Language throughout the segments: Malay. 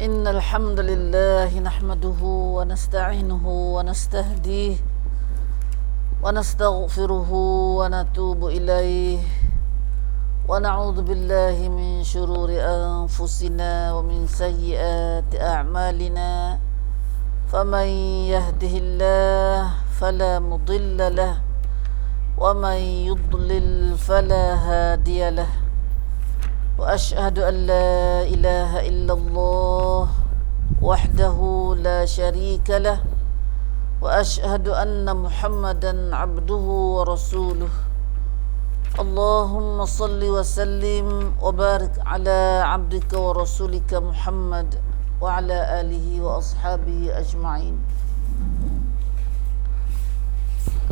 إن الحمد لله نحمده ونستعينه ونستهديه ونستغفره ونتوب إليه ونعوذ بالله من شرور أنفسنا ومن سيئات أعمالنا فمن يهده الله فلا مضل له ومن يضلل فلا هادي له وأشهد أن لا إله إلا الله وحده لا شريك له وأشهد أن محمدا عبده ورسوله اللهم صل وسلم وبارك على عبدك ورسولك محمد وعلى آله وأصحابه أجمعين.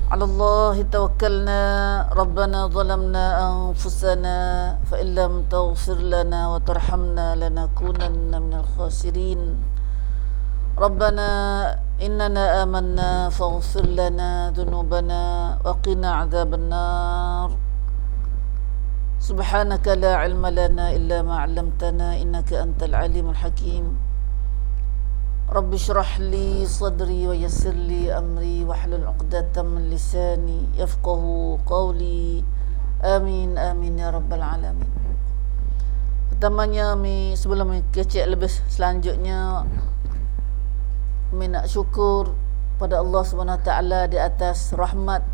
على الله توكلنا ربنا ظلمنا أنفسنا فإن لم تغفر لنا وترحمنا لنكونن من الخاسرين ربنا إننا آمنا فاغفر لنا ذنوبنا وقنا عذاب النار سبحانك لا علم لنا إلا ما علمتنا إنك أنت العليم الحكيم رب اشرح لي صدري ويسر لي أمري واحلل عقدة من لساني يفقه قولي آمين آمين ya rabbal alamin. Pertamanya sebelum kecek lebih selanjutnya nak syukur pada Allah SWT di atas rahmat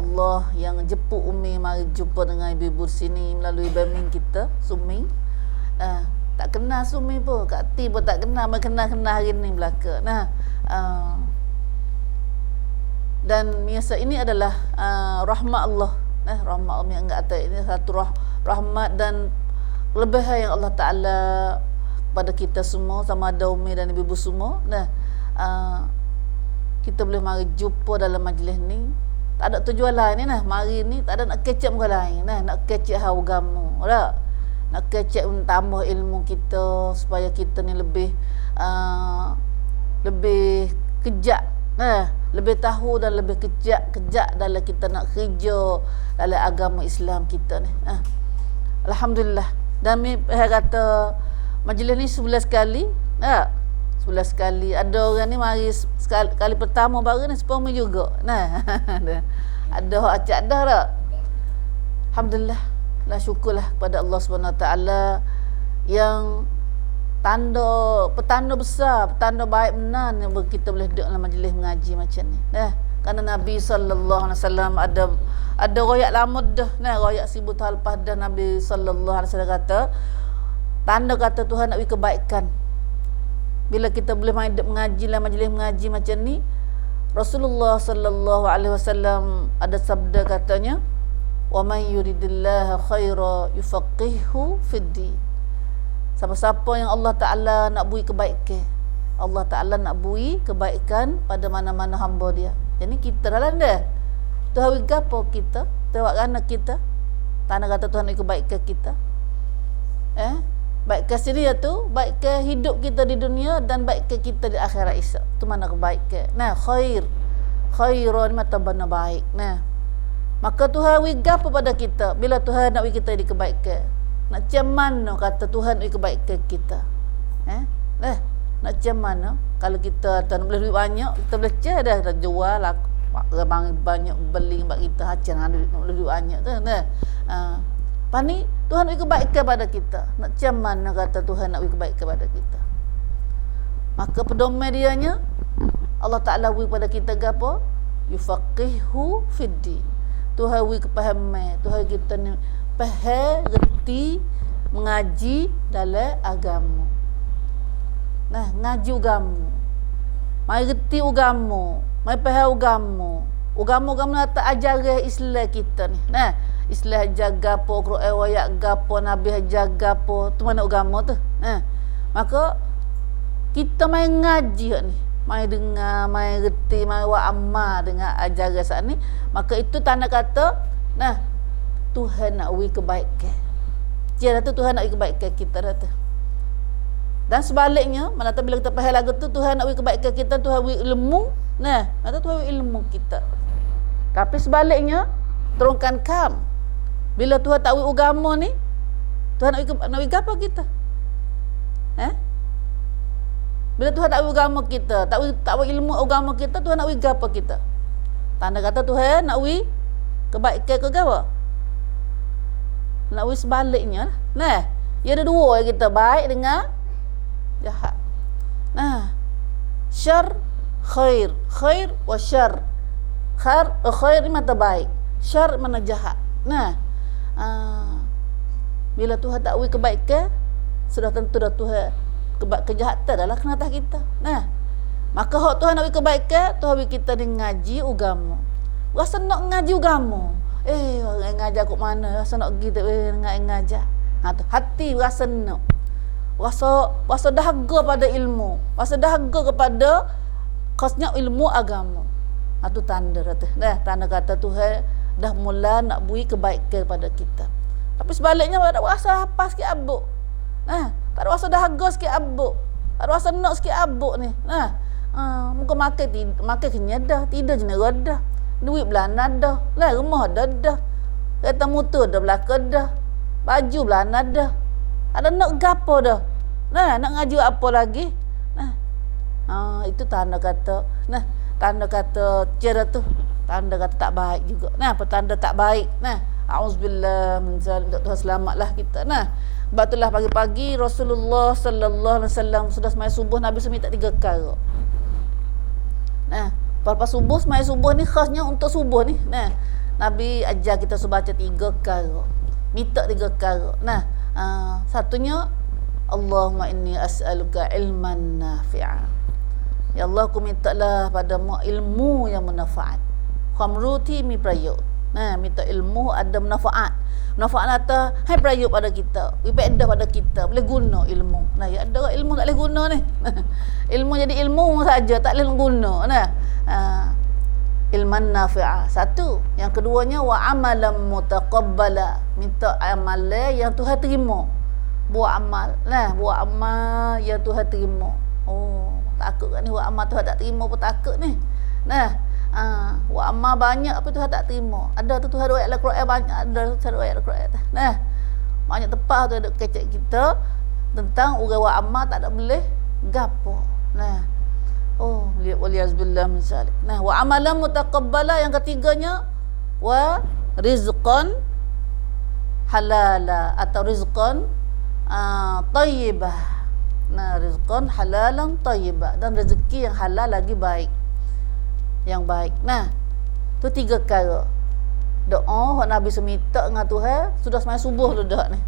Allah yang jemput Umi mari jumpa dengan ibu-ibu sini melalui BEMIN kita Sumi. Tak kenal Sumi pun, Kak Ti pun tak kenal, kenal hari ni belaka. Dan biasa ini adalah rahmat Allah. Rahmat Allah yang enggak atas ini satu rahmat dan kelebihan yang Allah Ta'ala pada kita semua, sama ada Umi dan ibu-ibu semua. Kita boleh mari jumpa dalam majlis ni. Tak ada tujuan lain ni mari ni tak ada nak kecek muka lain nak kecek hal agama tak, nak kecek tambah ilmu kita supaya kita ni lebih kejak lebih tahu dan lebih kejak dalam kita nak kerja dalam agama Islam kita ni. Alhamdulillah. Dan saya kata majlis ni 11 kali 11 kali. Ada orang ni mari kali pertama baru ni sepuluh juga. Ada hak acak dah tak? Alhamdulillah. Lah syukurlah kepada Allah SWT yang petanda besar, petanda baik benar yang kita boleh duduk dalam majlis mengaji macam ni. Kerana Nabi SAW ada royak lama dah. Royak 1000 tahun lepas dah Nabi SAW kata, tanda kata Tuhan nak beri kebaikan. Bila kita boleh mengaji dalam majlis mengaji macam ni, Rasulullah SAW ada sabda katanya, wa man yuridillaha khaira yufaqihu fid-din. Siapa-siapa yang Allah Ta'ala nak beri kebaikan, Allah Ta'ala nak beri kebaikan pada mana-mana hamba dia. Jadi kita dalam dia Tuhan beri apa kita, tewak kerana kita tanda kata Tuhan beri kebaikan kita. Baikkan sini tu, baikkan hidup kita di dunia dan baikkan kita di akhirat esok. Tu mana kebaikan. Khairun mata bana baik. Maka Tuhan beri apa pada kita bila Tuhan nak beri kita di kebaikan. Nak macam mana kata Tuhan beri kebaikan kita? Nak macam mana kalau kita tak boleh duit banyak, kita boleh dah jual banyak beli bak kita hacan nak boleh duit banyak tu. Pani Tuhan beri kebaikan pada kita. Nak macam mana kata Tuhan nak beri kebaikan pada kita? Maka pedoman dianya Allah Ta'ala beri pada kita apa? Yufaqihu fid-din. Tuhan beri kepahaman. Tuhan kita ni faham, reti, mengaji dalam agama. Ngaji agama. Mai reti agama, mai faham agama. Agama atas ajaran Islam kita ni. Islam jaga apa, Quran ayat gapo, Nabi jaga apa, tu mana agama tu. Maka kita main ngaji ni, main dengar, main reti, main buat amal dengan ajaran saat ni, maka itu tanda kata Tuhan nak beri kebaikan. Dia tu Tuhan nak beri kebaikan kita dah tu. Dan sebaliknya, mana tahu bila kita faham lagu tu Tuhan nak beri kebaikan kita, Tuhan beri ilmu. Mana Tuhan beri ilmu kita. Tapi sebaliknya, terungkan kam. Bila Tuhan tak beri agama ni, Tuhan nak beri apa kita? Bila Tuhan tak bagi agama kita, tak bagi ilmu agama kita, Tuhan nak bagi apa kita? Tanda kata Tuhan nak bagi kebaikan ke apa? Nak bagi sebaliknya. Nah, ia ada dua kita, baik dengan jahat. Nah, syar khair, khair wa syar. Khair ni mata baik, syar mana jahat. Nah, bila Tuhan tak bagi kebaikan, sudah tentu dah Tuhan kejahatan adalah kena atas kita. Nah, maka hak Tuhan nak bagi kebaikan, Tuhan bagi kita ni ngaji agama. Rasa nak ngaji agama. Orang ngajar kat mana? Rasa nak pergi tak ngajar. Tu hati rasa nak. Rasa dahaga pada ilmu. Rasa dahaga kepada khasnya ilmu agama. Tu tanda kata. Tanda kata Tuhan dah mula nak beri kebaikan pada kita. Tapi sebaliknya tak rasa apa sikit abuk. Tak ada rasa dahaga sikit abuk. Tak ada rasa nak sikit abuk ni. Muka makan kenyang dah, tidur jenera dah. Duit belana dah, rumah dah. Kereta motor dah belaka dah. Baju belana dah. Ada nak gapo dah. Nak ngaji apa lagi? Itu tanda kata. Tanda kata cara tu. Tanda kata tak baik juga. Petanda tak baik. Auzubillah min zalim. Tuhan selamatlah kita. Sebab itulah pagi-pagi Rasulullah sallallahu alaihi wasallam sudah sembahyang subuh, Nabi minta 3 perkara. Lepas subuh, sembahyang subuh ni khasnya untuk subuh ni. Nabi ajar kita baca 3 perkara. Minta 3 perkara. Satunya, Allahumma inni as'aluka ilman nafi'a. Ya Allah, aku mintalah padamu ilmu yang manfaat. Khamruti mi prayut. Minta ilmu ada manfaat. Manfaat atas hai prayut pada kita. Ibadah pada kita. Boleh guna ilmu. Ya ada ilmu tak boleh guna ni. Ilmu jadi ilmu saja, tak boleh guna. Ilman nafi'ah. Satu. Yang keduanya wa amalan mutaqabbala. Minta amalan yang Tuhan terima. Buat amal. Buat amal yang Tuhan terima. Takut kat ni buat amal Tuhan tak terima pun takut ni. Buat amal banyak apa Tuhan tak terima. Ada tu Tuhan ayat Al-Quran banyak, ada Tuhan ayat Al-Quran. Banyak tempat tu ada kecek kita tentang orang buat amal tak ada boleh gapo. Waliyazbillah min zalik. Wa amalan mutaqabbala, yang ketiganya wa rizqan halala atau rizqan tayyibah. Rizqan halalan tayyibah, dan rezeki yang halal lagi baik. Yang baik. Tu 3 perkara. Doa Nabi seminta dengan Tuhan sudah sembahyang subuh tu dah ni.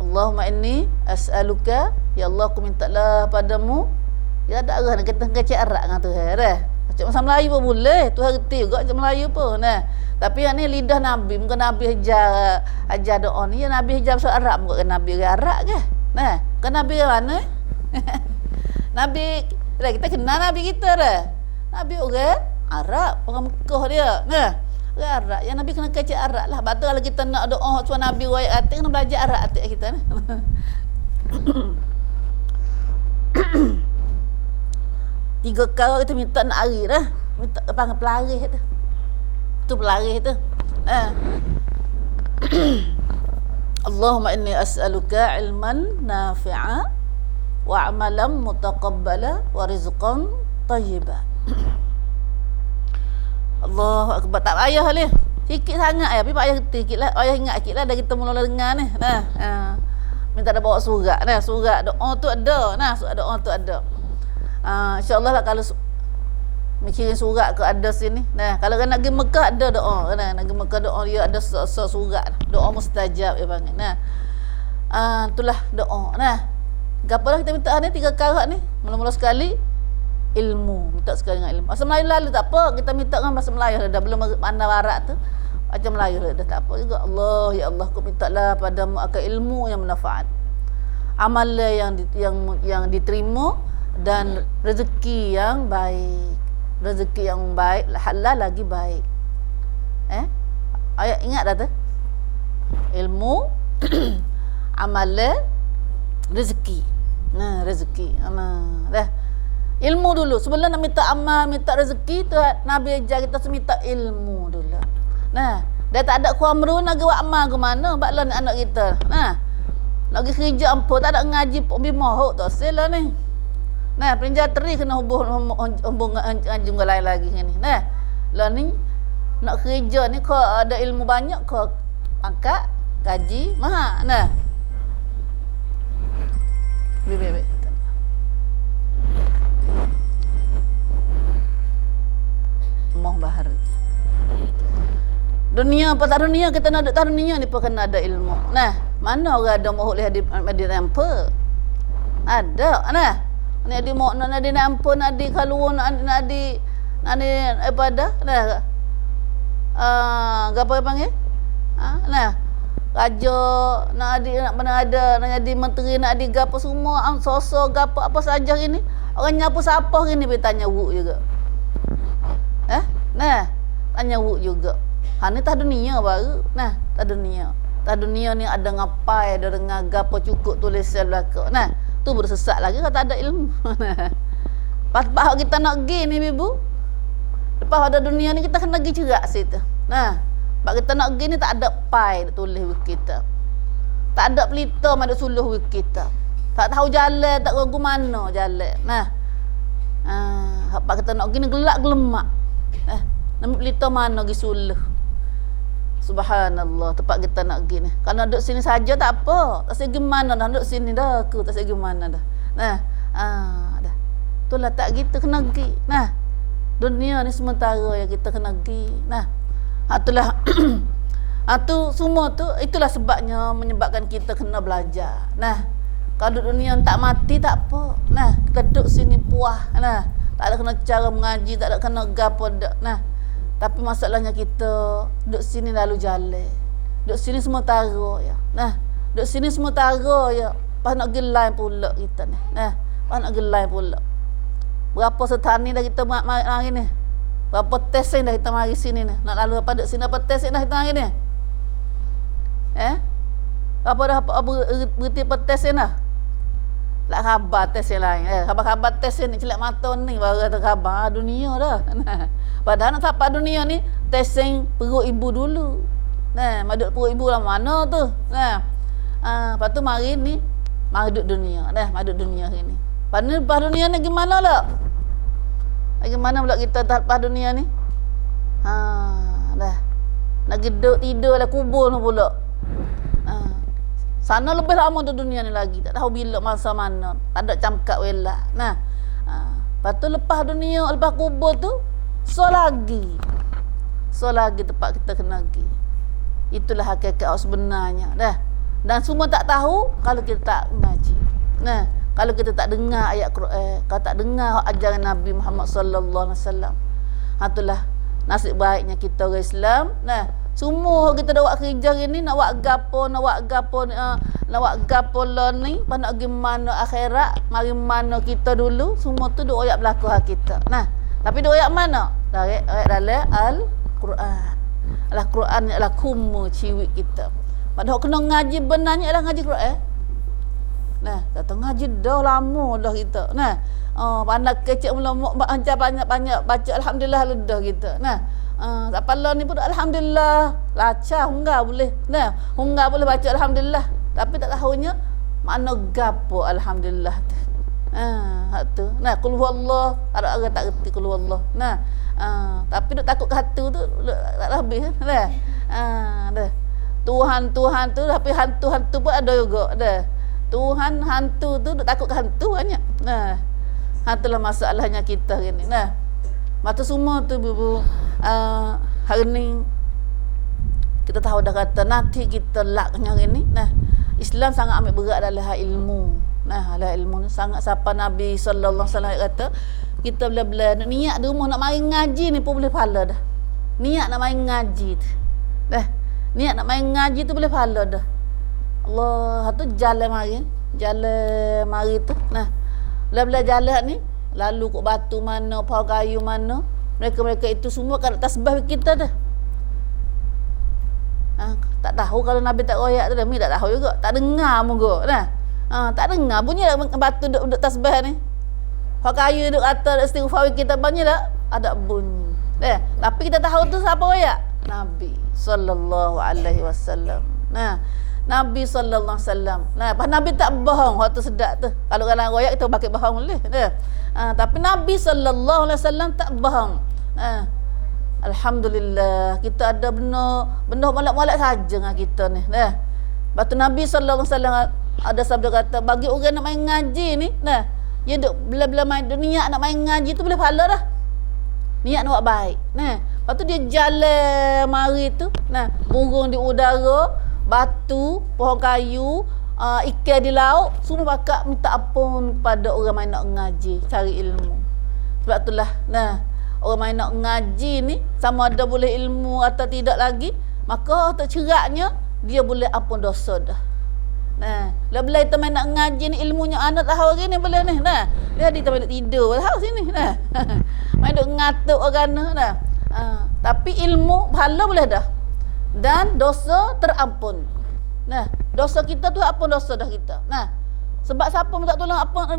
Allahumma inni as'aluka, ya Allah aku mintalah padamu. Ya tak arah nak kata kecek arak dengan Tuhan dah. Macam bahasa Melayu pun boleh. Tuhan reti juga macam Melayu pun. Tapi yang ni lidah Nabi, bukan Nabi ajar doa ni. Ya Nabi ajar bahasa Arab, bukan Nabi orang Arab ke? Bukan Nabi orang mana? Nabi kita kenal Nabi kita dah. Nabi orang Arab, orang Mekah dia. Orang Arab. Yang Nabi kena kecek Arab lah. Sebab tu kalau kita nak doa suara Nabi riwayat hati, kena belajar Arab hati kita ni. Tiga perkara kita minta nak hari dah. Minta panggil pelaris tu. Tu pelaris tu. Allahumma inni as'aluka ilman nafi'a wa amalan mutaqabbala wa rizqan tayyiba. Allahu akbar. Tak payah ni. Sikit sangat tapi payah sikitlah. Payah ingat sikitlah dah kita mula dengar ni. Minta dah bawa surat. Surat doa tu ada. Surat doa tu ada. InsyaAllah lah kalau mikirin surat ke ada sini. Kalau nak pergi Mekah ada doa. Nak pergi Mekah doa dia ada surat. Doa mustajab dia panggil. Itulah doa. Gapalah kita minta ni 3 perkara ni. Mula-mula sekali ilmu. Minta sekali dengan ilmu. Bahasa Melayu lalu tak apa. Kita minta dengan bahasa Melayu dah. Belum mana barat tu. Macam Melayu dah tak apa juga. Allah, ya Allah, aku mintalah padamu akan ilmu yang manfaat. Amalan yang diterima dan rezeki yang baik. Rezeki yang baik, halal lagi baik. Ayat ingat dah tu. Ilmu, amalan, rezeki. Rezeki. Dah. Ilmu dulu. Sebelum nak minta amal, minta rezeki tu Nabi ajar kita minta ilmu dulu. Dia tak ada kuamru nak buat amal ke mana? Baklah anak kita. Nak pergi kerja apa tak ada ngaji pun bimoh tak sela ni. Nah, penjateri kena hubung ngaji lain lagi ni. Nah, lah ni nak kerja ni kau ada ilmu banyak kau angkat gaji mahal. Nah. Bebe. Moh bahar. Dunia apa tak dunia kita nak ada dunia ni pun kena ada ilmu. Nah, mana orang ada mahu lihat di nampa? Ada, nah. Ni di mau nak di nampa nak di kalau nak di apa dah? Nah. Gapo panggil? Nah. Raja nak mana ada nak jadi menteri nak di gapo semua sosok gapo apa saja ini. Orang nyapu siapa gini bertanya wuk juga. Nah, tanya wuk juga. Ni tak dunia baru. Nah, tak dunia. Tak dunia ni ada ngapai, ada dengar gapo cukup tulis belaka. Nah, tu bersesat lagi kalau tak ada ilmu. Pas kita nak pergi ni ibu. Lepas ada dunia ni kita kena pergi cerak situ. Nah, sebab kita nak pergi ni tak ada pai tulis wik kita. Tak ada pelita ada suluh wik kita. Tak tahu jalan, tak tahu mana jalan. Nah. Sebab kita nak pergi ni gelak gelemak. Nama pelita mana pergi suluh. Subhanallah, tempat kita nak pergi ni. Kalau duduk sini saja tak apa. Tak segi mana dah duduk sini dah aku, tak segi mana dah. Nah, dah. Itulah tak gitu kena pergi. Nah, dunia ni sementara yang kita kena pergi. Nah, itulah tu semua tu itulah sebabnya menyebabkan kita kena belajar. Nah, kalau dunia tak mati tak apa. Nah, kita duduk sini puas. Nah, tak ada kena cara mengaji, tak ada kena gapo dak. Nah, tapi masalahnya kita duduk sini lalu jalan. Duduk sini sementara ya. Nah, duduk sini sementara ya. Pas nak pergi lain pula kita ni. Nah, pas nak pergi lain pula. Berapa setahun ni dah kita mari ni? Berapa tes dah kita mari sini ni? Nak lalu apa duduk sini apa tes dah kita mari ni? Apa dah berhenti apa tes dah? Tak khabar tes yang lain. Khabar-khabar tes ni celak mata ni baru kata khabar dunia dah. Padahal nak sampai dunia ni testing perut ibu dulu. Nah, maduk perut ibu lah mana tu. Nah. Lepas tu mari ni mari duduk dunia. Dah, maduk dunia ni. Lepas dunia ni gimana lah? Bagaimana pula kita lepas dunia ni? Dah. Nak tidur lah kubur ni pula. Sana lebih lama di dunia ni lagi. Tak tahu bila masa mana. Tak ada camkat wela. Nah. Lepas tu lepas dunia, lepas kubur tu, so lagi tempat kita kena pergi. Itulah hakikat sebenarnya. Dah. Dan semua tak tahu kalau kita tak mengaji. Nah, kalau kita tak dengar ayat Quran, kalau tak dengar ajaran Nabi Muhammad sallallahu alaihi wasallam. Itulah nasib baiknya kita orang Islam. Nah, semua kita dah buat kerja ni nak buat gapo lah ni, pas nak pergi mana akhirat, mari mana kita dulu, semua tu duk ayat berlaku hak kita. Nah, tapi duk ayat mana? Dari ayat dalam Al-Quran. Al-Quran ni adalah kumur ciwik kita. Padahal kena ngaji benarnya adalah ngaji Quran. Nah, kata ngaji dah lama dah kita. Nah, pandai kecik mula banyak baca alhamdulillah dah kita. Nah, tak pala ni pun alhamdulillah lacah enggak boleh. Nah, enggak boleh baca alhamdulillah. Tapi tak tahunya makna gapo alhamdulillah tu. Tu. Nah, qul huwallah, ada orang tak reti qul huwallah. Nah, tapi duk takut ke hatu tu tak habis kan. Dah. Dah. Tuhan tu tapi hantu pun ada juga. Dah. Tuhan hantu tu duk takut ke hantu banyak. Nah. Itulah masalahnya kita ni. Nah. Mata semua tu bu hari ni kita tahu dah kata nanti kita laknya hari ni. Nah, Islam sangat ambil berat dalam hal ilmu. Nah, dalam ilmu ni sangat siapa Nabi sallallahu alaihi wasallam kata kita bila-bila niat di rumah nak mari ngaji ni pun boleh pahala dah. Niat nak mari ngaji tu. Dah. Niat nak mari ngaji tu boleh pahala dah. Allah tu jalan mari tu. Nah, bila-bila jalan ni lalu kok batu mana, pohon kayu mana, mereka itu semua kan tasbih kita dah. Tak tahu kalau Nabi tak royak tu dah, mi tak tahu juga, tak dengar moga nah. Tak dengar bunyi batu duk tasbih ni. Pohon kayu duk kata istighfar kita banyak tak? Ada bunyi. Tapi kita tahu tu siapa royak? Nabi sallallahu alaihi wasallam. Nah, Nabi sallallahu alaihi wasallam. Nah, pas Nabi tak bohong, hak tu sedap tu. Kalau dalam riwayat kita pakai bohong boleh. Tapi Nabi sallallahu alaihi wasallam tak bohong. Alhamdulillah, kita ada benda molek-molek saja dengan kita ni. Lepas tu Nabi sallallahu alaihi wasallam ada sabda kata, bagi orang nak main ngaji ni, dia duk bila-bila main niat nak main ngaji tu boleh pahala dah. Niat nak buat baik. Lepas tu dia jalan mari tu, burung di udara, batu, pohon kayu, ikan di laut, semua pakak minta ampun kepada orang main nak ngaji, cari ilmu. Sebab itulah, orang main nak ngaji ni sama ada boleh ilmu atau tidak lagi, maka terceraknya dia boleh ampun dosa dah. Bila kita main nak ngaji ni ilmunya anak tahu hari ni boleh ni. Dia ada main nak tidur tahu sini. Main duk ngatuk orang nah. Tapi ilmu pahala boleh dah. Dan dosa terampun. Dosa kita tu ampun dosa dah kita. Sebab siapa minta tolong apa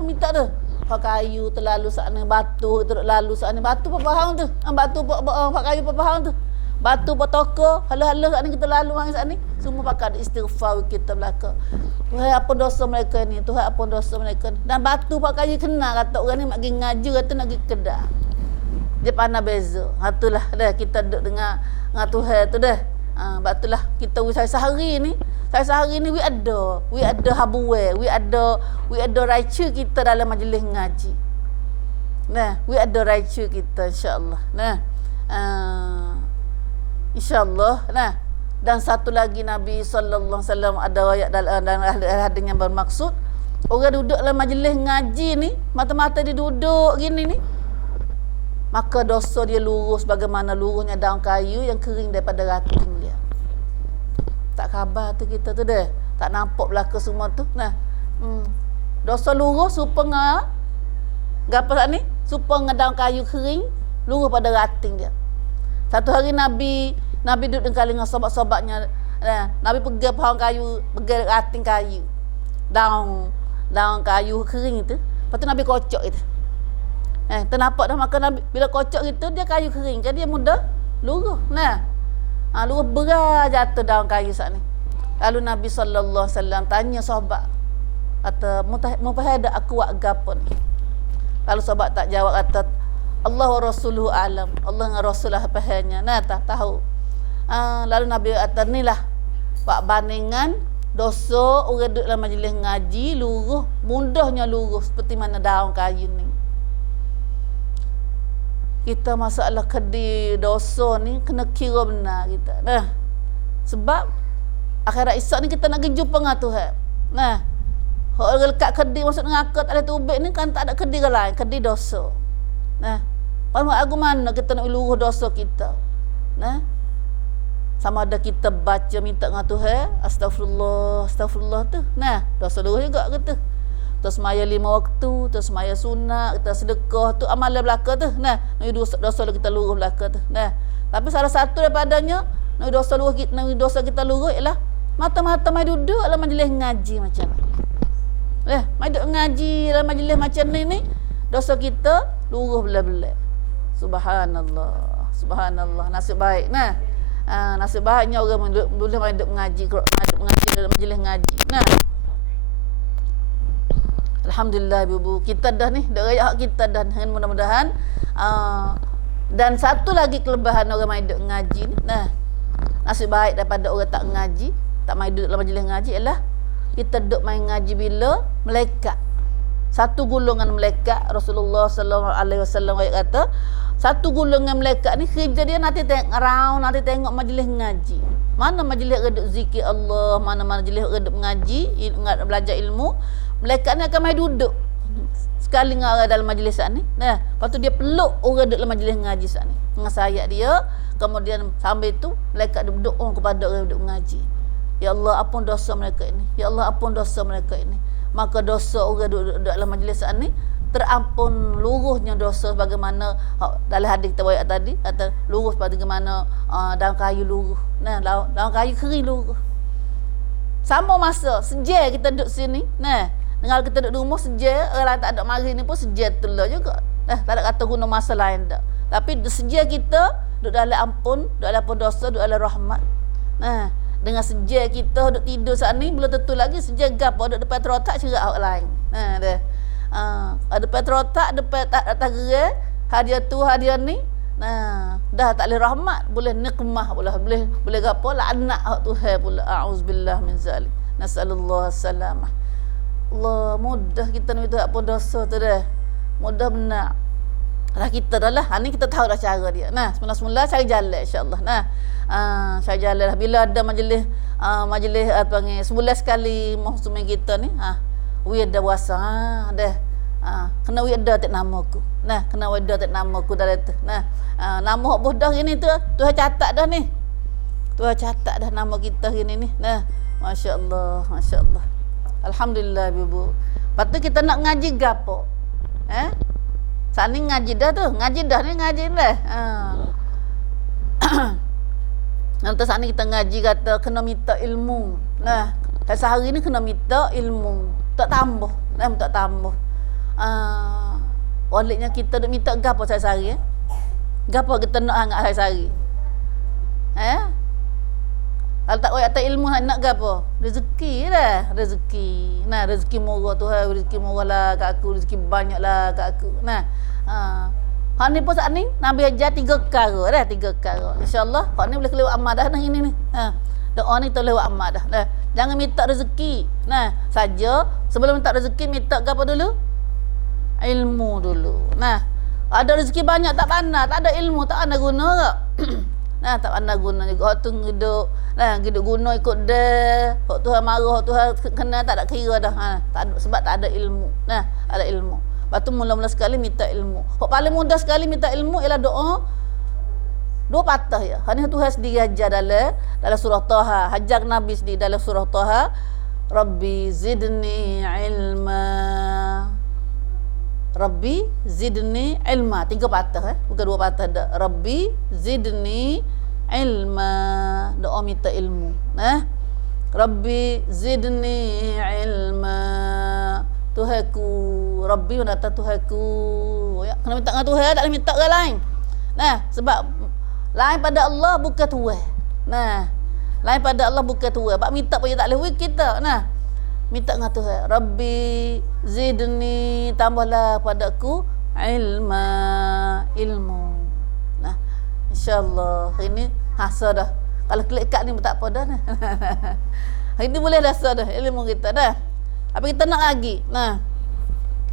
minta tu. Pak kayu terlalu sana, batu terlalu sana, batu apa bahang tu. Batu pak kayu apa bahang tu. Batu pak toko, hala-hala kat ni kita lalu hang sat ni. Semua pakai ada istighfar kita belaka. Tuhan apa dosa mereka ni? Tuhan apa dosa mereka ni? Dan batu pak kayu kena kata orang ni nak pergi ngaji kata nak pergi kedah. Dia pandai beza. Itulah dah kita duduk dengan Tuhan tu dah. Sebab itulah kita saya sehari ni we ada habuwe, we ada raicu kita dalam majlis ngaji. We ada raicu kita insya-Allah. InsyaAllah. Dan satu lagi Nabi sallallahu alaihi wasallam ada ayat dalam hadis yang bermaksud orang duduk dalam majlis ngaji ni, mata-mata dia duduk gini ni, maka dosa dia lurus bagaimana lurusnya daun kayu yang kering daripada rating dia. Tak khabar tu kita tu dah. Tak nampak belaka semua tu. Dosa lurus supaya gapo ni? Supaya daun kayu kering lurus pada rating dia. Satu hari Nabi duduk dengan sobat-sobatnya. Nabi pergi pohon kayu, pergi rating kayu. Daun kayu kering itu. Lepas tu Nabi kocok itu. Ternampak dah makan Nabi. Bila kocok itu, dia kayu kering. Jadi dia mudah luruh. Luruh berat jatuh daun kayu saat ni. Lalu Nabi SAW tanya sahabat. Kata, mupahada aku buat gapo ni? Lalu sahabat tak jawab, kata, Allah wa Rasuluhu alam. Allah dengan Rasulullah pahamnya. Tak tahu. Lalu Nabi kata, inilah buat bandingan dosa orang duduk dalam majlis ngaji luruh, mudahnya luruh seperti mana daun kayu ni. Kita masalah kedi dosa ni kena kira benar kita. Sebab akhirat esok ni kita nak pergi jumpa dengan Tuhan. Orang lekat kedi masuk dengan akad ada tubik ni kan tak ada kedi lain, kedi dosa. Pada aku mana kita nak luruh dosa kita. Sama ada kita baca minta dengan Tuhan, astagfirullah tu. Dosa luruh juga kata. Terus semaya 5 waktu, terus semaya sunat, kita sedekah tu amalan belaka tu. Dosa kita luruh belaka tu. Tapi salah satu daripadanya dosa kita luruh ialah mata-mata mai duduk dalam majlis ngaji macam ni. Mai duduk ngaji dalam majlis macam ni dosa kita luruh bela-bela. Subhanallah. Nasib baik. Nasib baiknya orang boleh mai duduk ngaji dalam majlis ngaji. Alhamdulillah ibu kita dah ni dak raya hak kita dah dengan mudah-mudahan dan satu lagi kelebihan orang mai duduk ngaji ni nasib baik daripada orang tak ngaji, tak mai duduk dalam majlis ngaji ialah kita duduk mai ngaji bila malaikat. Satu golongan malaikat Rasulullah sallallahu alaihi wasallam kata satu golongan malaikat ni kerja dia nanti tengok majlis ngaji. Mana majlis reduk zikir Allah, mana majlis reduk ngaji, belajar ilmu. Malaikat ni akan mai duduk sekali dengan orang dalam majlis saat ni. Lepas tu dia peluk orang duduk dalam majlis ngaji saat ni. Dengan sayap dia. Kemudian sambil tu malaikat duduk kepada orang duduk ngaji. Ya Allah, ampun dosa mereka ini. Ya Allah, ampun dosa mereka ini. Maka dosa orang duduk dalam majlis saat ni terampun luruhnya dosa bagaimana dalam hadis kita baca tadi kata luruh bagaimana daun kayu luruh. Daun kayu kering luruh. Sama masa sejak kita duduk sini. Dengan kita duduk rumah sejak orang tak ada mari ni pun sejak telah juga. Tak ada kata guna masa lain dak. Tapi sejak kita duduk dalam ampun dosa, duduk dalam rahmat. dengan sejak kita duduk tidur saat ni belum tentu lagi sejak gapo duduk depan terotak cerak orang lain. Dah. Ada depan terotak, depan tak gerai, hadiah tu hadiah ni. Dah tak boleh rahmat, boleh nikmah pula, boleh gapo laknat hak Tuhan pula. Auzubillah min zalik. Nasallallahu salamah. Allah mudah kita ni tak pun dosa tu dah. Mudah benar. Lah kita dah lah. Ni kita tahu dah cara dia. Semula-semula cari jalan insya-Allah. Cari jalan lah. Bila ada majlis apa panggil sebulan sekali muhsum kita ni, we ada puasa. Dah. Kena we ada tak nama aku. Kena we ada tak nama aku dalam tu. Nama hak bodoh gini tu Tuhan catat dah ni. Tuhan catat dah nama kita gini ni. Masya-Allah, masya-Allah. Alhamdulillah ibu. Lepas tu kita nak ngaji gapo? Saat ni ngaji dah tu. Ngaji dah. Nanti saat ni kita ngaji kata kena minta ilmu. Sehari ni kena minta ilmu. Tak tambah. Tak tambah. Waliknya kita nak minta gapo sehari-hari. Gapo kita nak hangat sehari-hari. Kalau tak ada ilmu nak gapo? Rezeki dah. Rezeki. Rezeki murah Tuhan, rezeki murah lah kat aku, rezeki banyak lah kat aku. Hak ni pun saat ni Nabi ajar 3 perkara dah, 3 perkara. Insya-Allah hak ni boleh kelewat amal dah ini ni. Doa ni terlewat amal dah. Jangan minta rezeki. Saja sebelum minta rezeki minta gapo dulu? Ilmu dulu. Ada rezeki banyak tak pandai, tak ada ilmu, tak ada guna tak? Tak pandai guna juga. Hak tu hidup guna ikut dia. Hak Tuhan marah, hak Tuhan kena tak ada kira dah. Sebab tak ada ilmu. Ada ilmu. Lepas tu mula-mula sekali minta ilmu. Hak paling mudah sekali minta ilmu ialah doa. 2 patah ya. Hanya Tuhan sendiri ajar dalam surah Taha. Hajar Nabi sendiri dalam surah Taha. Rabbi zidni ilma. Rabbi zidni ilma. 3 patah bukan 2 patah dah. Rabbi zidni ilma. Doa minta ilmu. Rabbi zidni ilma. Tuhanku, Rabbi mana kata Tuhanku. Ya, kena minta dengan Tuhan, tak boleh minta orang lain. Sebab lain pada Allah bukan Tuhan. Lain pada Allah bukan Tuhan. Bab minta pun tak boleh kita. Minta dengan Tuhan. Rabbi zidni, tambahlah padaku ilmu. InsyaAllah hari ni hasa dah. Kalau klik kat ni tak apa dah. Hari ni boleh dah sah dah ilmu kita dah. Apa kita nak lagi?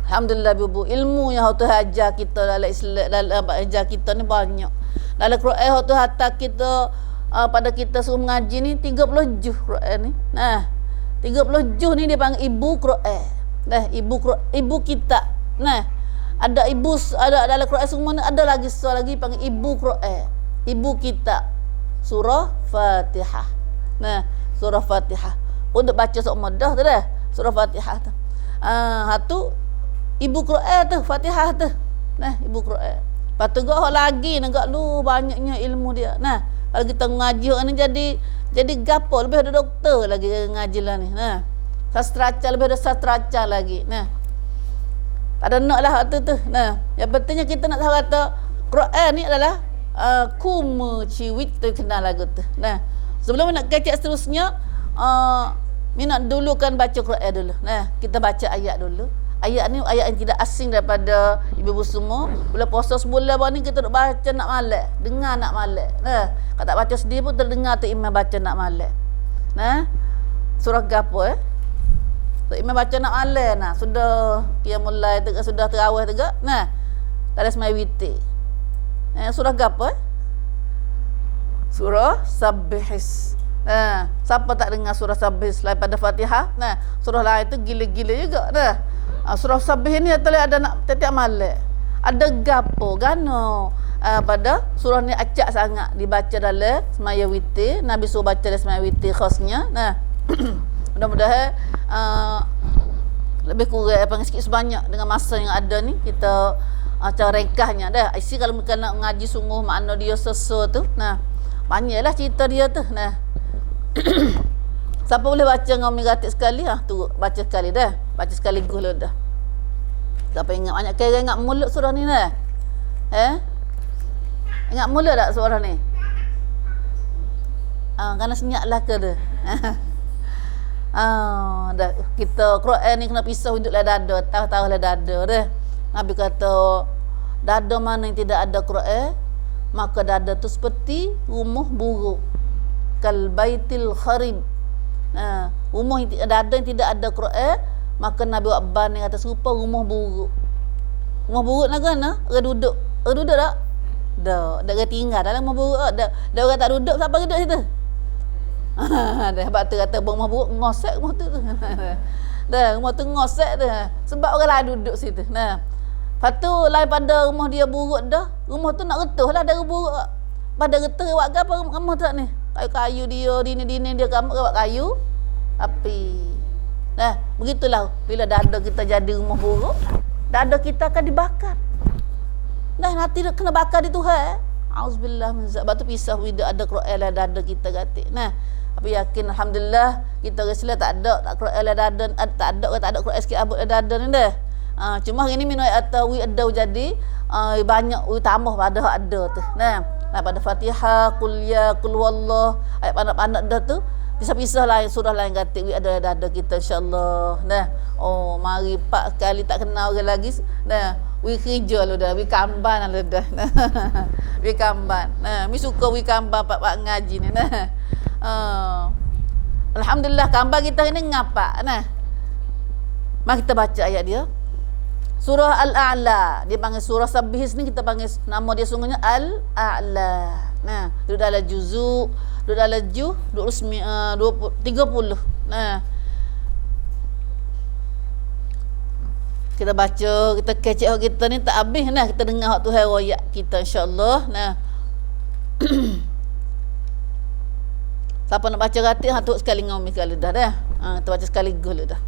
Alhamdulillah ibu, ilmu yang Tuhan ajar kita dalam Islam, dalam ajar kita ni banyak. Dalam Quran Tuhan hantar kita pada kita suruh mengaji ni 30 juz Quran ni. 30 juz ni dia panggil ibu Quran. Ibu kita. Ada ibu, ada dalam Quran semua ni ada lagi surah lagi panggil ibu Quran. Ibu kita. Surah Fatihah. Surah Fatihah. Untuk baca seumur dah tu dah. Surah Fatihah tu. Tu ibu Quran tu, Fatihah tu. Ibu Quran. Lepas tu lagi negak lu banyaknya ilmu dia. Kalau kita ngaji ni jadi gapo lebih ada doktor lagi ngaji lah ni. Sastraca lebih ada sastraca lagi. Tak ada nak lah tu. Yang pentingnya kita nak tahu kata Quran ni adalah kuma ciwit tu kenal lagu tu. Sebelum nak kecek seterusnya nak dulu kan baca Quran dulu. Kita baca ayat dulu. Ayat ni ayat yang tidak asing daripada ibu-ibu semua. Bila puasa sebulan baru ni kita nak baca nak malam, dengar nak malam. Kalau tak baca sendiri pun terdengar tu imam baca nak malam. Surah gapo tu imam baca nak malam sudah mulai sudah terawih juga. Tak ada semai witir. Surah gapo Surah Sabbihis. Siapa tak dengar surah Sabbih selain pada Fatihah? Surah lain tu gila-gila juga. Surah Sabbih ni ada nak tiap malam. Ada gapo gano pada surah ni acak sangat dibaca dalam semaya witir. Nabi suruh baca dalam semaya witir khasnya. Mudah-mudahan lebih kurang apa sikit sebanyak dengan masa yang ada ni kita cara ringkasnya dah. Isi kalau mereka nak ngaji sungguh makna dia sesuatu tu. Banyaklah cerita dia tu. Siapa boleh baca dengan gratis sekali tu baca sekali dah. Baca sekali gula dah. Siapa ingat banyak kira ingat mulut surah ni dah. Ingat mulut tak surah ni? Kena senyap lah ke dia. Dah kita Quran ni kena pisah hidup lah dada, tahu-tahu lah dada dah. Nabi kata dada mana yang tidak ada Quran, maka dada tu seperti rumah buruk. Kal baitil kharib. Rumah yang dada yang tidak ada Quran, maka Nabi buat ban yang kata serupa rumah buruk. Rumah buruk nak kena orang duduk. Orang duduk tak? Dah tinggal dalam rumah buruk. Dah orang tak duduk, siapa duduk situ? Dah sebab tu kata rumah buruk ngosek rumah tu. Dah rumah tu ngosek tu. Sebab orang lain duduk situ. Lepas tu lain pada rumah dia buruk dah, rumah tu nak retuh lah dari buruk. Pada retuh buat apa rumah tu ni? Kayu dia, dinding dia kamu buat kayu api. Begitulah bila dada kita jadi rumah buruk, dada kita akan dibakar. Nanti kena bakar di Tuhan. Auzubillah min zalik. Sebab tu pisah bila ada Quran lah dada kita gatik. Apa yakin alhamdulillah kita Islam tak ada Quran lah dada, tak ada Quran sikit abut lah dada ni dah. Cuma hari ni minum atau ada jadi banyak tambah pada hak ada tu. Pada Fatihah, qul ya, qul huwallah, ayat pandai-pandai dah tu pisah-pisah lain surah lain gatik ada dada kita insya-Allah. Mari 4 kali tak kenal orang lagi. We kerja lu dah, we kamban lu dah. We kamban. Mi suka we kamban pak ngaji ni. Alhamdulillah kamban kita ni ngapak. Mari kita baca ayat dia. Surah Al-A'la. Dia panggil surah Sabbih ni kita panggil nama dia sungguhnya Al-A'la. Duduk dalam juzuk, duduk dalam 30. Kita baca, kita kecek kita ni tak habis kita dengar hak Tuhan royak kita insya-Allah. Siapa nak baca ratik hak tu sekali ngomong sekali dah. Kita baca sekali gol dah.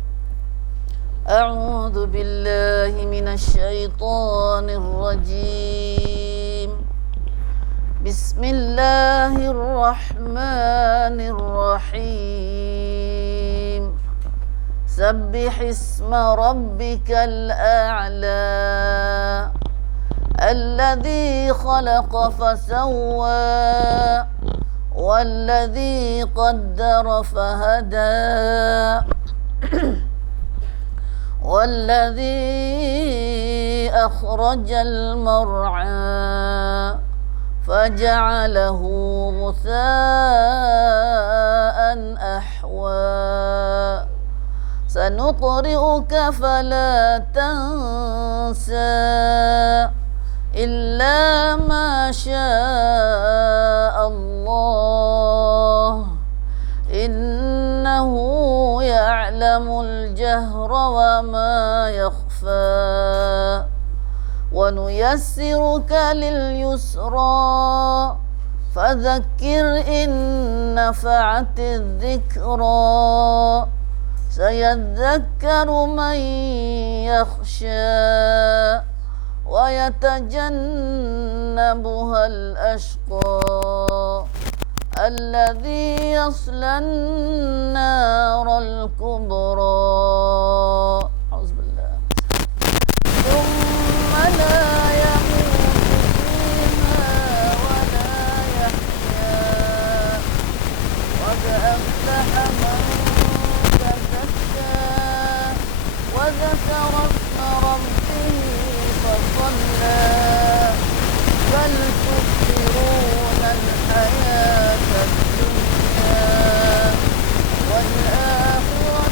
A'udzu billahi minasyaitonir rajim. Bismillahirrahmanirrahim. سبح اسم ربك الأعلى الذي خلق فسوى والذي قدر فهدى والذي أخرج المرعى فجعله غثاء أحوى سنقرئك فلا تنسى إلا ما شاء الله إنه يعلم الجهر وما يخفى ونيسرك لليسرى فذكر إن نفعت الذكرى سيذكر من يخشى ويتجنبها الأشقى الذي يصلى النار الكبرى أعوذ بالله ثم لا يموت فيها ولا يحيا قد أفلح من وذكر اسم ربه فصلى بل تؤثرون الحياة الدنيا والآخرة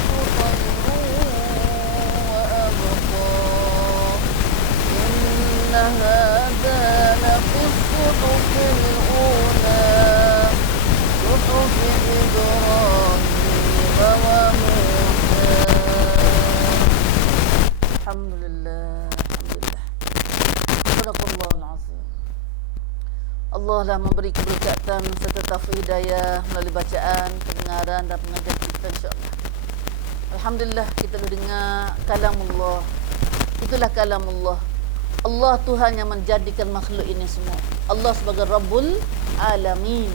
خير وأبقى إن هذا لفي الصحف الأولى صحف إبراهيم وموسى. Alhamdulillah. Subhanallahul azim. Allah lah memberi keberkatan serta taufik hidayah melalui bacaan, pendengaran dan pengajian kita insya-Allah. Alhamdulillah kita dah dengar kalamullah. Itulah kalamullah. Allah Tuhan yang menjadikan makhluk ini semua. Allah sebagai Rabbul Alamin.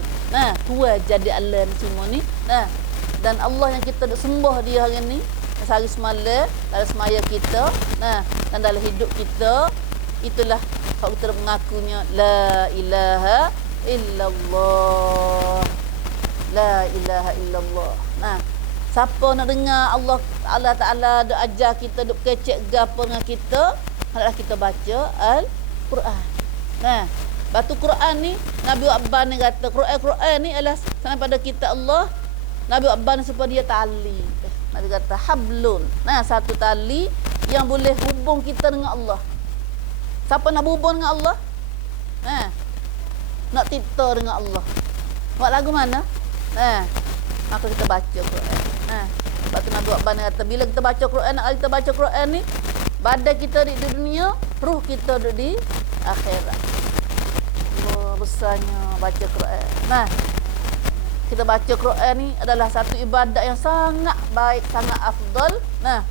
Tuhan jadi alam semua ni. Dan Allah yang kita sembah dia hari ni sehari semalam dalam semaya kita, dan dalam hidup kita, itulah kalau kita mengakunya la ilaha illallah. La ilaha illallah. Nah, siapa nak dengar Allah Ta'ala duk ajar kita, duk kecek gapo dengan kita, hendaklah kita baca Al-Quran. Nah, batu Quran ni Nabi Abban ni kata Quran ni adalah sampai pada kita Allah. Nabi Abban supaya dia tali. Nabi kata hablun. Nah, satu tali yang boleh hubung kita dengan Allah. Siapa nak berhubung dengan Allah? Nah, nak tita dengan Allah. Buat lagu mana? Nah, maka kita baca Quran. Nah, sebab tu Nabi Abban kata bila kita baca Quran, kita baca Quran ni, badan kita di dunia, ruh kita di akhirat. Oh, besarnya baca Quran. Nah, kita baca Quran ni adalah satu ibadat yang sangat baik, sangat afdal. Nah,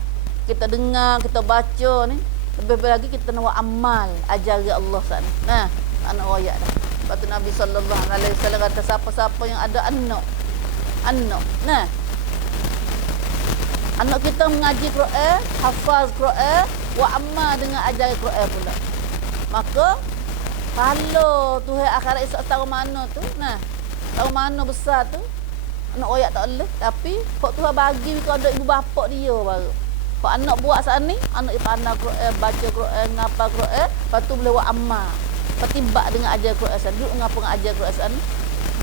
kita dengar, kita baca ni, lebih lagi kita nak buat amal ajari Allah sana. Nah, anak royak dah. Lepas tu Nabi SAW kata siapa-siapa yang ada anak. Nah, anak kita mengaji Quran, hafaz Quran, buat amal dengan ajari Quran pula. Maka pahala Tuhan akhirat esok tahu mana tu. Nah, tahu mana besar tu. Anak royak tak boleh. Tapi kok Tuhan bagi kalau ada ibu bapa dia baru. Kok anak buat saat ni, anak pandai Quran, baca Quran, ngapal Quran, lepas tu boleh buat amal. Pertibak dengan ajar Quran sana. Duduk ngapa dengan ajar Quran sana.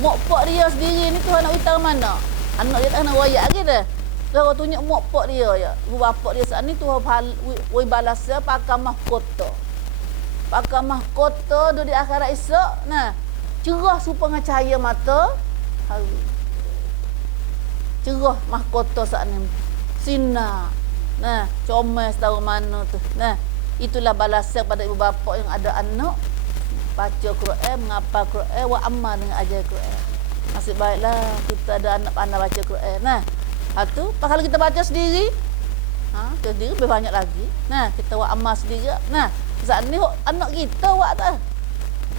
Mak pak dia sendiri ni Tuhan nak beritahu mana? Anak dia tak kena royak lagi dah. Tuhan tunjuk mak pak dia ya. Ibu bapa dia saat ni Tuhan balas dia pakai mahkota. Pakai mahkota duduk di akhirat esok. Nah, cerah supaya cahaya mata hari. Cerah mahkota saat ni. Sinar. Nah, comel tahu mana tu. Nah, itulah balasan pada ibu bapa yang ada anak baca Quran, menghafal Quran, buat amal dengan ajar Quran. Nasib baiklah kita ada anak pandai baca Quran. Nah, tu kalau kita baca sendiri, kita sendiri lebih banyak lagi. Nah, kita buat amal sendiri. Nah, saat ni anak kita buat tak.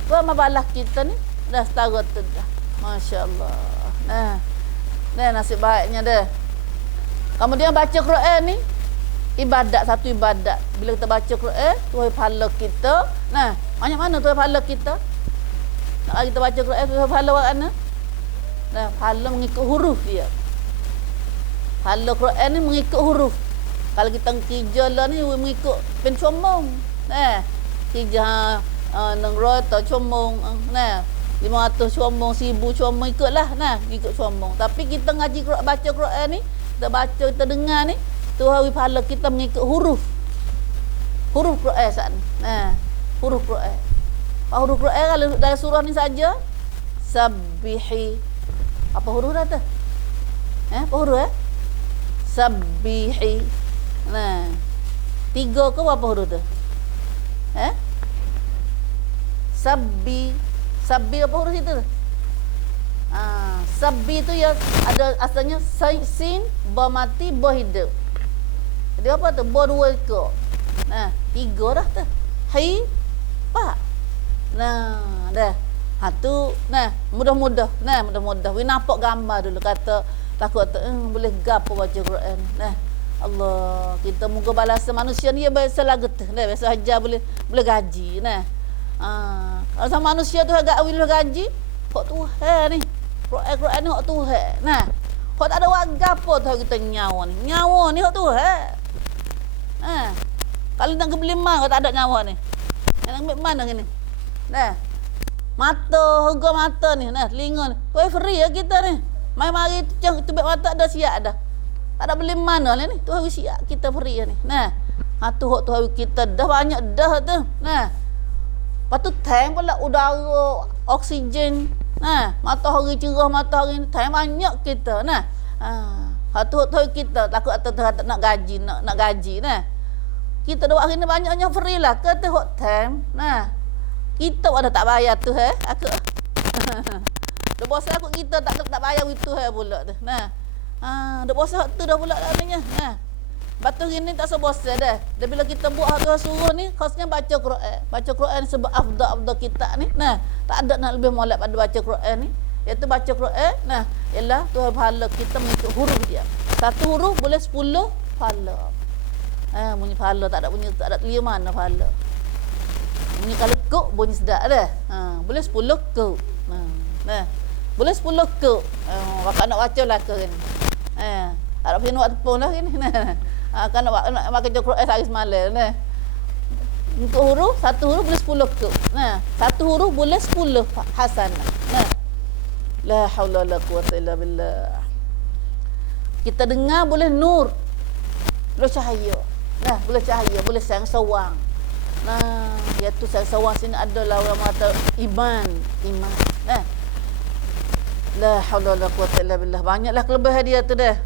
Buat amal balas kita ni dah setara tu dah. Masya-Allah. Nah, nasib baiknya dah. Kemudian baca Quran ni ibadat, satu ibadat. Bila kita baca Quran, Tuhan pahala kita. Nah, banyak mana Tuhan pahala kita? Nak kita baca Quran, Tuhan pahala buat mana? Nah, pahala mengikut huruf dia. Pahala Quran ni mengikut huruf. Kalau kita kerja lah ni mengikut pencomong. Nah, kerja nengrot comong. Nah, 500 comong, 1000 comong ikutlah. Nah, ikut comong. Tapi kita ngaji Quran, baca Quran ni, kita baca, kita dengar ni, Tuhan pahala kita mengikut huruf. Huruf Quran saat ni. Nah, huruf Quran. Huruf Quran kalau dalam surah ni saja sabbihi. Apa huruf dah tu? Apa huruf sabbihi. Nah, 3 ke apa huruf tu? Sabbi apa huruf itu? Sabbi tu ya ada asalnya sin, ba mati, ba hidup. Jadi apa tu? Ba dua ekor. Nah, 3 dah tu. Hai, pak. Nah, dah. Tu, nah, mudah-mudah. Nah, mudah-mudah. We nampak gambar dulu kata takut boleh gapo baca Quran. Nah, Allah, kita moga balasan manusia ni biasa lagu tu. Nah, biasa aja boleh gaji. Nah. Kalau sama manusia tu agak boleh gaji, kok Tuhan ni. Quran ni kok Tuhan. Nah, kok tak ada warga apa tu kita nyawa ni. Nyawa ni kok Tuhan. Kalau nak beli mana kok tak ada nyawa ni. Nak ambil mana ni? Nah. Mata, harga mata ni. Nah, telinga ni. Kau free ya kita ni. Mari tubik mata dah siap dah. Tak ada beli mana ni. Tuhan siap kita free ni. Nah. Tu hok Tuhan kita dah banyak dah tu. Nah. Lepas tu tank pula udara, oksigen. Nah, matahari cerah, matahari ni tank banyak kita. Nah. Tu kita takut atas nak gaji, nak gaji. Nah. Kita dah hari ni banyaknya free lah. Kata hot time. Nah. Kita ada tak bayar tu aku. Dah bosan aku kita tak bayar itu pula tu. Nah. Dah bosan tu dah pula adanya. Nah. Batu ini tak sebosan dah. Dan bila kita buat Tuhan suruh ni, khasnya baca Quran. Baca Quran sebab afdal kita ni. Nah, tak ada nak lebih molek pada baca Quran ni. Iaitu baca Quran. Nah, ialah Tuhan pahala kita mengikut huruf dia. Satu huruf boleh 10 pahala. Bunyi pahala tak ada telia mana pahala. Bunyi kalau kuk bunyi sedap dah. Boleh 10 kuk. Nah. Boleh 10 ke. Wakak nak baca lah ke ni. Arab sini buat tepung lah ni. Kan nak makan Quran sehari semalam ni. Untuk huruf, satu huruf boleh 10 ke. Satu huruf boleh 10 hasanah. La haula wala quwata illa billah. Kita dengar boleh nur. Boleh cahaya. Boleh cahaya, boleh sang-sawang. Iaitu sang-sawang sini adalah orang mata iman. La haula wala quwata illa billah. Banyaklah kelebihan dia tu dah.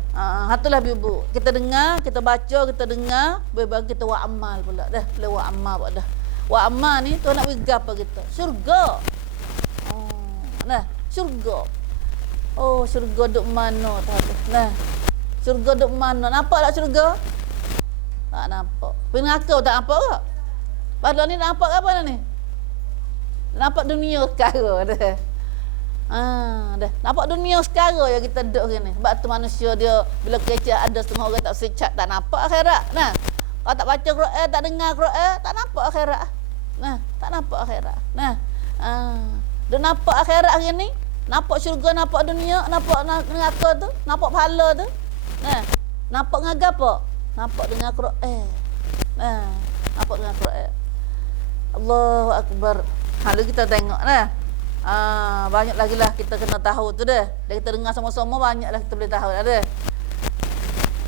Hatulah ibu. Kita dengar, kita baca, kita dengar, berbagi kita wa amal pula dah. Boleh wa amal pula dah. Wa amal ni tu nak bagi apa kita? Syurga. Syurga. Syurga duk mana tu? Syurga duk mana? Nampak tak syurga? Tak nampak. Pergi neraka tak nampak ke? Padahal ni nampak apa ni? Nampak dunia sekarang dah. Dah. Nampak dunia sekarang yang kita duduk ni. Sebab tu manusia dia bila kecil ada setengah orang tak secat, tak nampak akhirat. Kalau tak baca Quran, tak dengar Quran, tak nampak akhirat. Tak nampak akhirat. Dia nampak akhirat hari ni, nampak syurga, nampak dunia, nampak neraka tu, nampak pahala tu. Nampak dengan apa? Nampak dengan Quran. Nampak dengan Quran. Allahu akbar. Lalu kita tengok banyak lagi lah kita kena tahu tu dah. Dan kita dengar sama-sama banyak lah kita boleh tahu dah.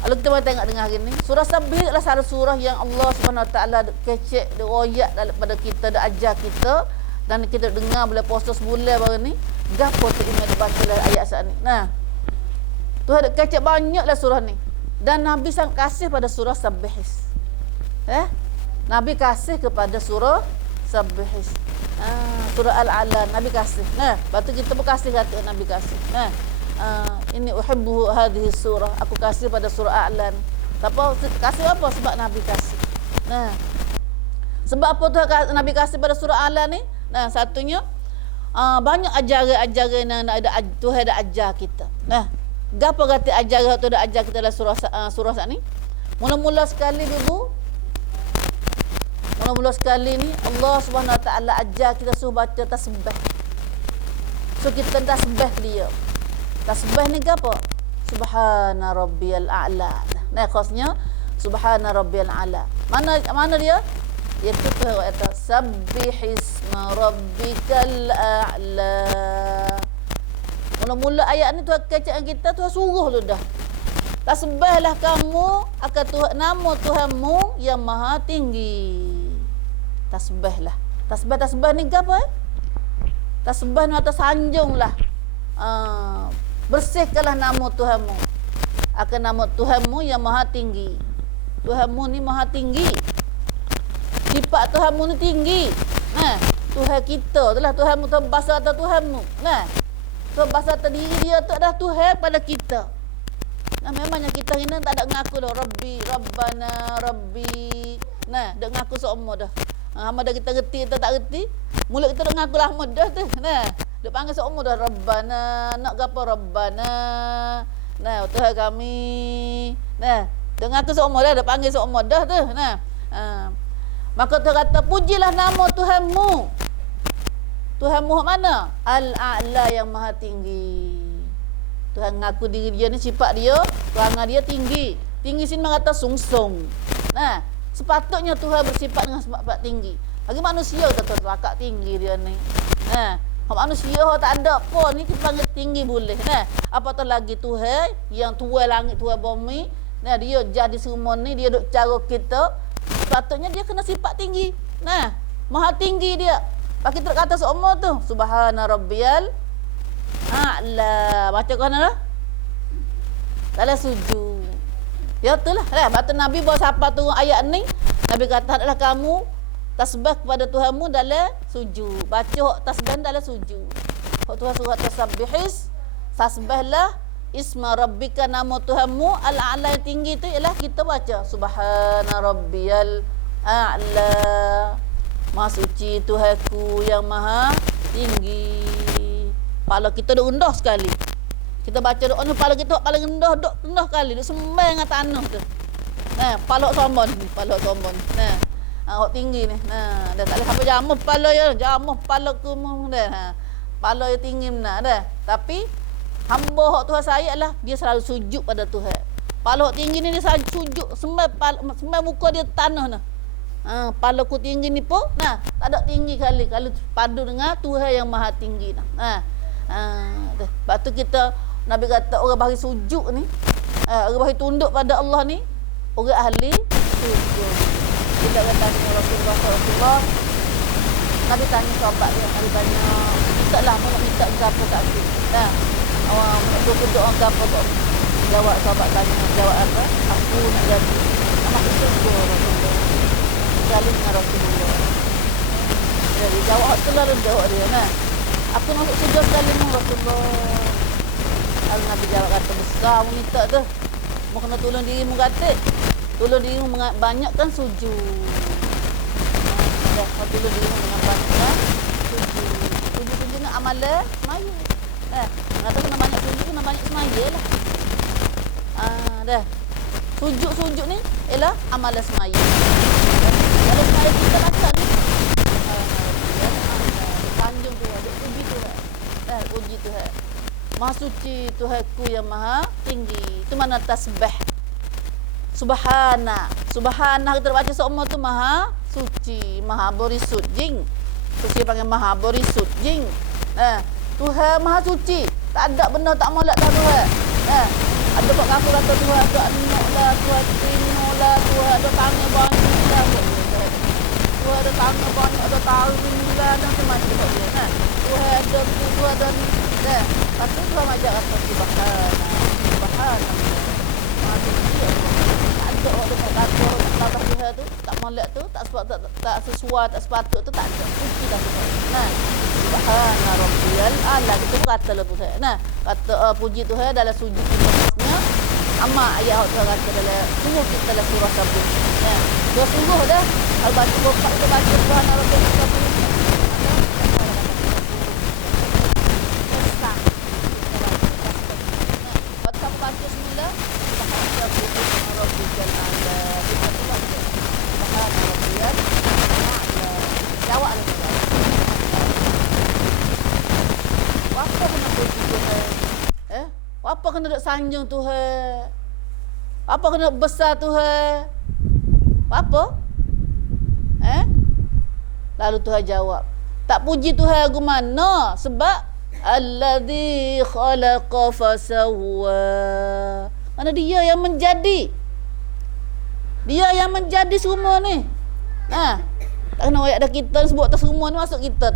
Lalu kita boleh tengok dengar hari ni. Surah Sabbih adalah salah surah yang Allah Subhanahu Wa Taala kecek, dia royak daripada kita, dia ajar kita. Dan kita dengar bila puasa sebulan baru ni. Gapo tu ingat dibaca ayat saat ni. Tu ada kecek banyaklah surah ni. Dan Nabi sangat kasih pada surah Sabbih. Nabi kasih kepada surah Sabbih. Surah Al-A'la Nabi kasih. Lepas tu kita pun kasih kata Nabi kasih. Ini uhibbu hadhihi surah. Aku kasih pada surah A'la. Kasih apa? Sebab Nabi kasih. Sebab apa tu Nabi kasih pada surah A'la ni? Satunya banyak ajaran-ajaran yang Tuhan dah ajar kita. Gapo kata ajaran tu dah ajar kita dalam surah saat ni? Mula-mula sekali ibu. Mula-mula sekali ni Allah Subhanahu Wa Taala ajar kita suruh baca tasbih. So kita tasbih dia. Tasbih ni apa? Subhana rabbiyal a'la. Khasnya subhana rabbiyal a'la. Mana dia? Iaitu kata sabbihisma rabbikal a'la. Mula-mula ayat ni Tuhan kecek kita, Tuhan suruh tu dah. Tasbihlah kamu akan Tuhan, nama Tuhanmu yang maha tinggi. Tasbihlah. Tasbih ni apa? Tasbih ni atau sanjunglah. Bersihkanlah nama Tuhanmu. Akan nama Tuhanmu yang maha tinggi. Tuhanmu ni maha tinggi. Sifat Tuhanmu ni tinggi. Tuhan kita tu lah Tuhanmu, Tuhan bahasa atau Tuhanmu. Tuhan bahasa atas diri dia tu adalah Tuhan pada kita. Memangnya kita ni tak ada ngaku dah Rabbi, Rabbana, Rabbi. Dah ngaku semua dah. Hama dah kita reti atau tak reti, mulut kita dah ngaku lama dah tu. Dia panggil semua dah Rabbana, nak gapo Rabbana. Tuhan kami. Dia ngaku semua dah, dia panggil semua dah tu. Maka Tuhan kata pujilah nama Tuhanmu. Tuhanmu mana? Al-A'la yang maha tinggi. Tuhan ngaku diri dia ni sifat dia, Tuhan dia tinggi. Tinggi sini kata sungsung. Sepatutnya Tuhan bersifat dengan sifat tinggi. Bagi manusia kata akak tinggi dia ni. Manusia tak ada apa ni kita panggil tinggi boleh. Apatah lagi Tuhan yang tuai langit, tuai bumi. Dia jadi semua ni, dia duk cara kita. Sepatutnya dia kena sifat tinggi. Maha tinggi dia. Pak kita kata semua tu subhana rabbiyal a'la. Baca kan dah? Dalam sujud. Ya itulah. Batu Nabi bawa siapa turun ayat ni? Nabi kata adalah kamu tasbih kepada Tuhanmu dalam sujud. Baca tasbih dalam sujud. Hak Tuhan suruh tasbihis, tasbihlah isma rabbika, nama Tuhanmu al-a'la yang tinggi tu ialah kita baca subhana rabbiyal a'la. Maha suci Tuhanku yang maha tinggi. Kepala kita duk rendah sekali. Kita baca doa ni, kepala kita paling rendah, duk rendah kali, duk sembang dengan tanah tu. Kepala sombong ni, kepala sombong. Hak tinggi ni. Dah tak boleh apa jamuh kepala ya, jamuh kepala ku dah. Pala dia tinggi benar dah. Tapi hamba hak Tuhan sayang lah, dia selalu sujud pada Tuhan. Pala hak tinggi ni dia selalu sujud, semai muka dia tanah nah. Pala ku tinggi ni pun nah, tak ada tinggi kali kalau padu dengan Tuhan yang maha tinggi nah. Lepas tu kita Nabi kata orang bagi sujud ni, orang bagi tunduk pada Allah ni, orang ahli sujud. Kita kata dengan Rasulullah, Nabi tanya sahabat dia, Nabi tanya, minta lah, mau nak minta apa kat aku. Nah, awak nak berdoa ke apa kok? Jawab sahabat tanya, jawab apa? Aku nak jadi anak surga Rasulullah. Sekali dengan Rasulullah. Jadi jawab setelah doa dia, nah. Aku masuk surga sekali dengan Rasulullah. Lalu Nabi jawab kata, besar mu minta tu. Mau kena tolong dirimu kata. Tolong dirimu banyakkan sujud. Mau tolong dirimu dengan banyakkan sujud. Sujud ni amalan semaya. Kata kena banyak sujud, kena banyak semaya lah. Dah. Sujud ni ialah amalan semaya. Kalau semaya kita baca ni, panjang tu, ada puji Tuhan. Puji Tuhan. Maha suci Tuhanku yang maha tinggi. Itu mana tasbih. Subhana kita baca semua tu maha suci, maha berisut jing. Suci panggil maha berisut jing. Tuhan maha suci. Tak ada benda tak molek dah Tuhan. Ada buat kafu kata Tuhan ada anak lah, Tuhan tino lah, Tuhan ada tangan banyak lah. Tuhan ada tangan banyak, ada taring lah, dan semacam tu. Tuhan ada tu, Tuhan ada ni. Lepas tu Tuhan ajak kata Subhana. Maha suci. Tak ada orang dekat kata orang kata Tuhan tu tak molek tu, tak sesuai, tak sepatut tu tak ada. Suci dah Tuhan. Subhana rabbiyal a'la. Kita kata lah Tuhan. Kata puji Tuhan dalam sujud kita. Amat ayat Tuhan kata dalam sungguh kita dalam surah Sabut. Sungguh dah. Kalau baca bapak kita baca Subhana rabbiyal a'la. Baca semula Subhana rabbiyal a'la. Subhana rabbiyal a'la. Jawab lah Tuhan. Apa kena puji Tuhan? Apa kena duk sanjung Tuhan? Apa kena besar Tuhan? Apa? Lalu Tuhan jawab, tak puji Tuhan aku mana? Sebab alladzi khalaqa fasawwa. Mana dia yang menjadi? Dia yang menjadi semua ni. Tak kena ayat dah kita sebut tak semua ni masuk kita.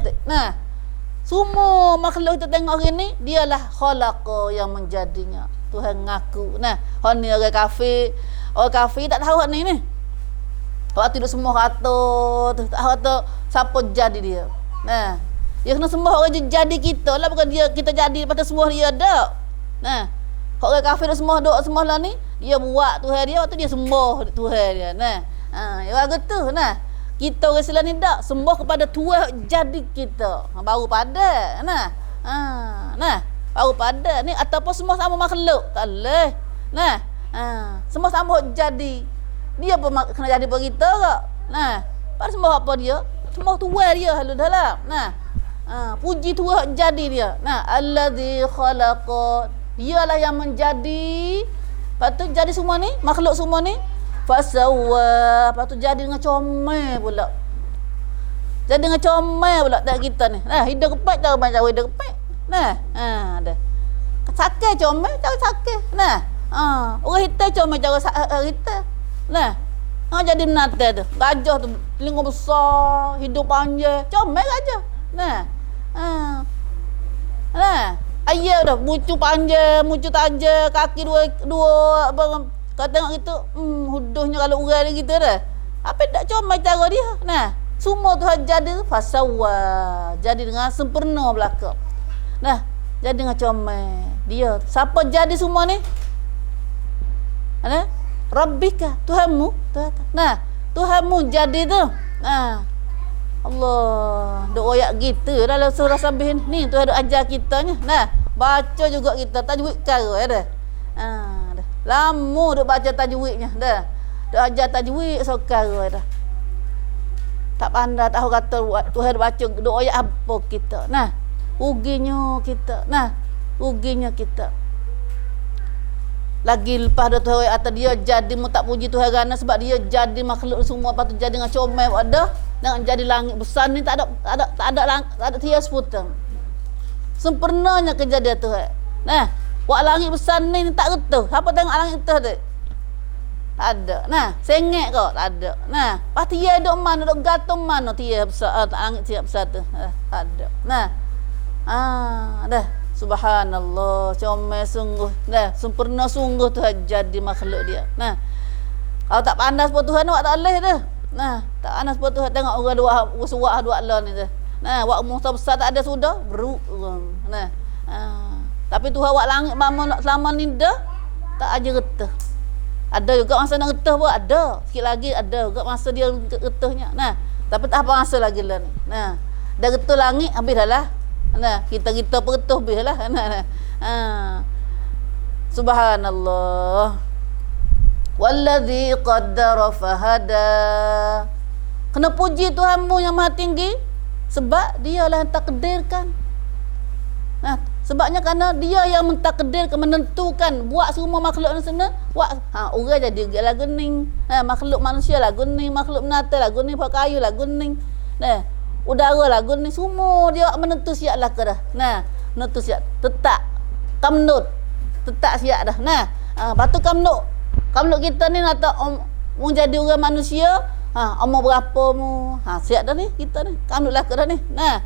Semua makhluk kita tengok hari ni, dialah khalaqa yang menjadinya. Tuhan ngaku. Hak ni orang kafir. Orang kafir tak tahu hak ni. Waktu tu semua kata, tak kata siapa jadi dia. Dia kena sembah orang jadi kita lah, bukan dia kita jadi lepas tu semua dia dak. Hak orang kafir semua doa semua lah ni, dia buat Tuhan dia, waktu dia sembah Tuhan dia. Ya bagus tu. Kita orang Islam ni tak sembah kepada Tuhan jadi kita. Baru pada. Baru pada ni ataupun semua sama makhluk. Tak boleh. Semua sama jadi. Dia pun kena jadi apa kita ke? Pada sembah apa dia? Sembah Tuhan dia halu dalam. Puji Tuhan jadi dia. Allazi khalaqa. Dialah yang menjadi. Lepas tu jadi semua ni, makhluk semua ni. Fasawwa. Lepas tu jadi dengan comel pula. Jadi dengan comel pula tak kita ni. Hidup kepek cara macam hidup kepek. Ada. Sakit comel cara sakit. Orang hitam comel cara hitam. Jadi menata tu. Gajah tu telinga besar, hidup panjang, comel gajah. Ayah dah mucu panjang, mucu tajam, kaki dua apa. Kau tengok gitu, huduhnya kalau urai dia gitu dah. Apa tak comel cara dia. Semua Tuhan jadi fasawwa. Jadi dengan sempurna belaka. Jadi dengan comel. Dia siapa jadi semua ni? Rabbika, Tuhanmu. Tuhanmu jadi tu. Allah, doa ayat gitu dalam surah Sabih ni Tuhan duk ajar kita ni. Baca juga kita tajwid cara dah. Lama duk baca tajwidnya dah. Duk ajar tajwid sekarang dah. Tak pandai tahu kata Tuhan baca doa ayat apa kita. ruginya kita. Nah, ruginya kita. Lagi lepas dah Tuhan atas dia jadi mu tak puji Tuhan kerana sebab dia jadi makhluk semua patut jadi dengan comel ada dengan jadi langit besar ni tak ada tias putang. Sempurnanya kejadian Tuhan. Nah, buat langit besar ni tak getah. Siapa tengok langit getah tu? Tak ada. Nah, sengek kau tak ada. Nah, pasti dia duk mana, duk gantung mana tiap besar langit tiap besar tu. Tak ada. Nah. Dah. Subhanallah, comel sungguh. Dah, sempurna sungguh Tuhan jadi makhluk dia. Nah. Kalau tak pandai sebab Tuhan awak tak boleh dah. Nah, tak pandai sebab Tuhan tengok orang dua suah dua Allah ni dah. Nah, wak musa besar tak ada sudah, beruk orang. Nah. Tapi Tuhan awak langit mama selama ni dah tak aja getah. Ada juga masa nak getah pun ada. Sikit lagi ada juga masa dia getahnya. Nah, tapi tak apa masa lagi lah ni. Nah, dah getah langit habis dah lah. Nah, kita pergetah habis lah. Nah. Subhanallah. Wallazi qaddara fahada. Kena puji Tuhanmu yang Maha Tinggi sebab dialah yang takdirkan. Nah, sebabnya kerana dia yang mentakdirkan, menentukan buat semua makhluk ni sana, buat orang jadi lagu ning, makhluk manusia lagu ning, makhluk binatang lagu ning, pakai kayu lagu ning. Nah, udara lagu ning semua dia menentu siap lah ke dah. Nah, menentu siap tetap kamnut. Tetap siap dah. Nah, batu kamnut kita ni nak mau jadi orang manusia, umur berapa mu? Siap dah ni kita ni. Kamnut lah ke dah ni. Nah,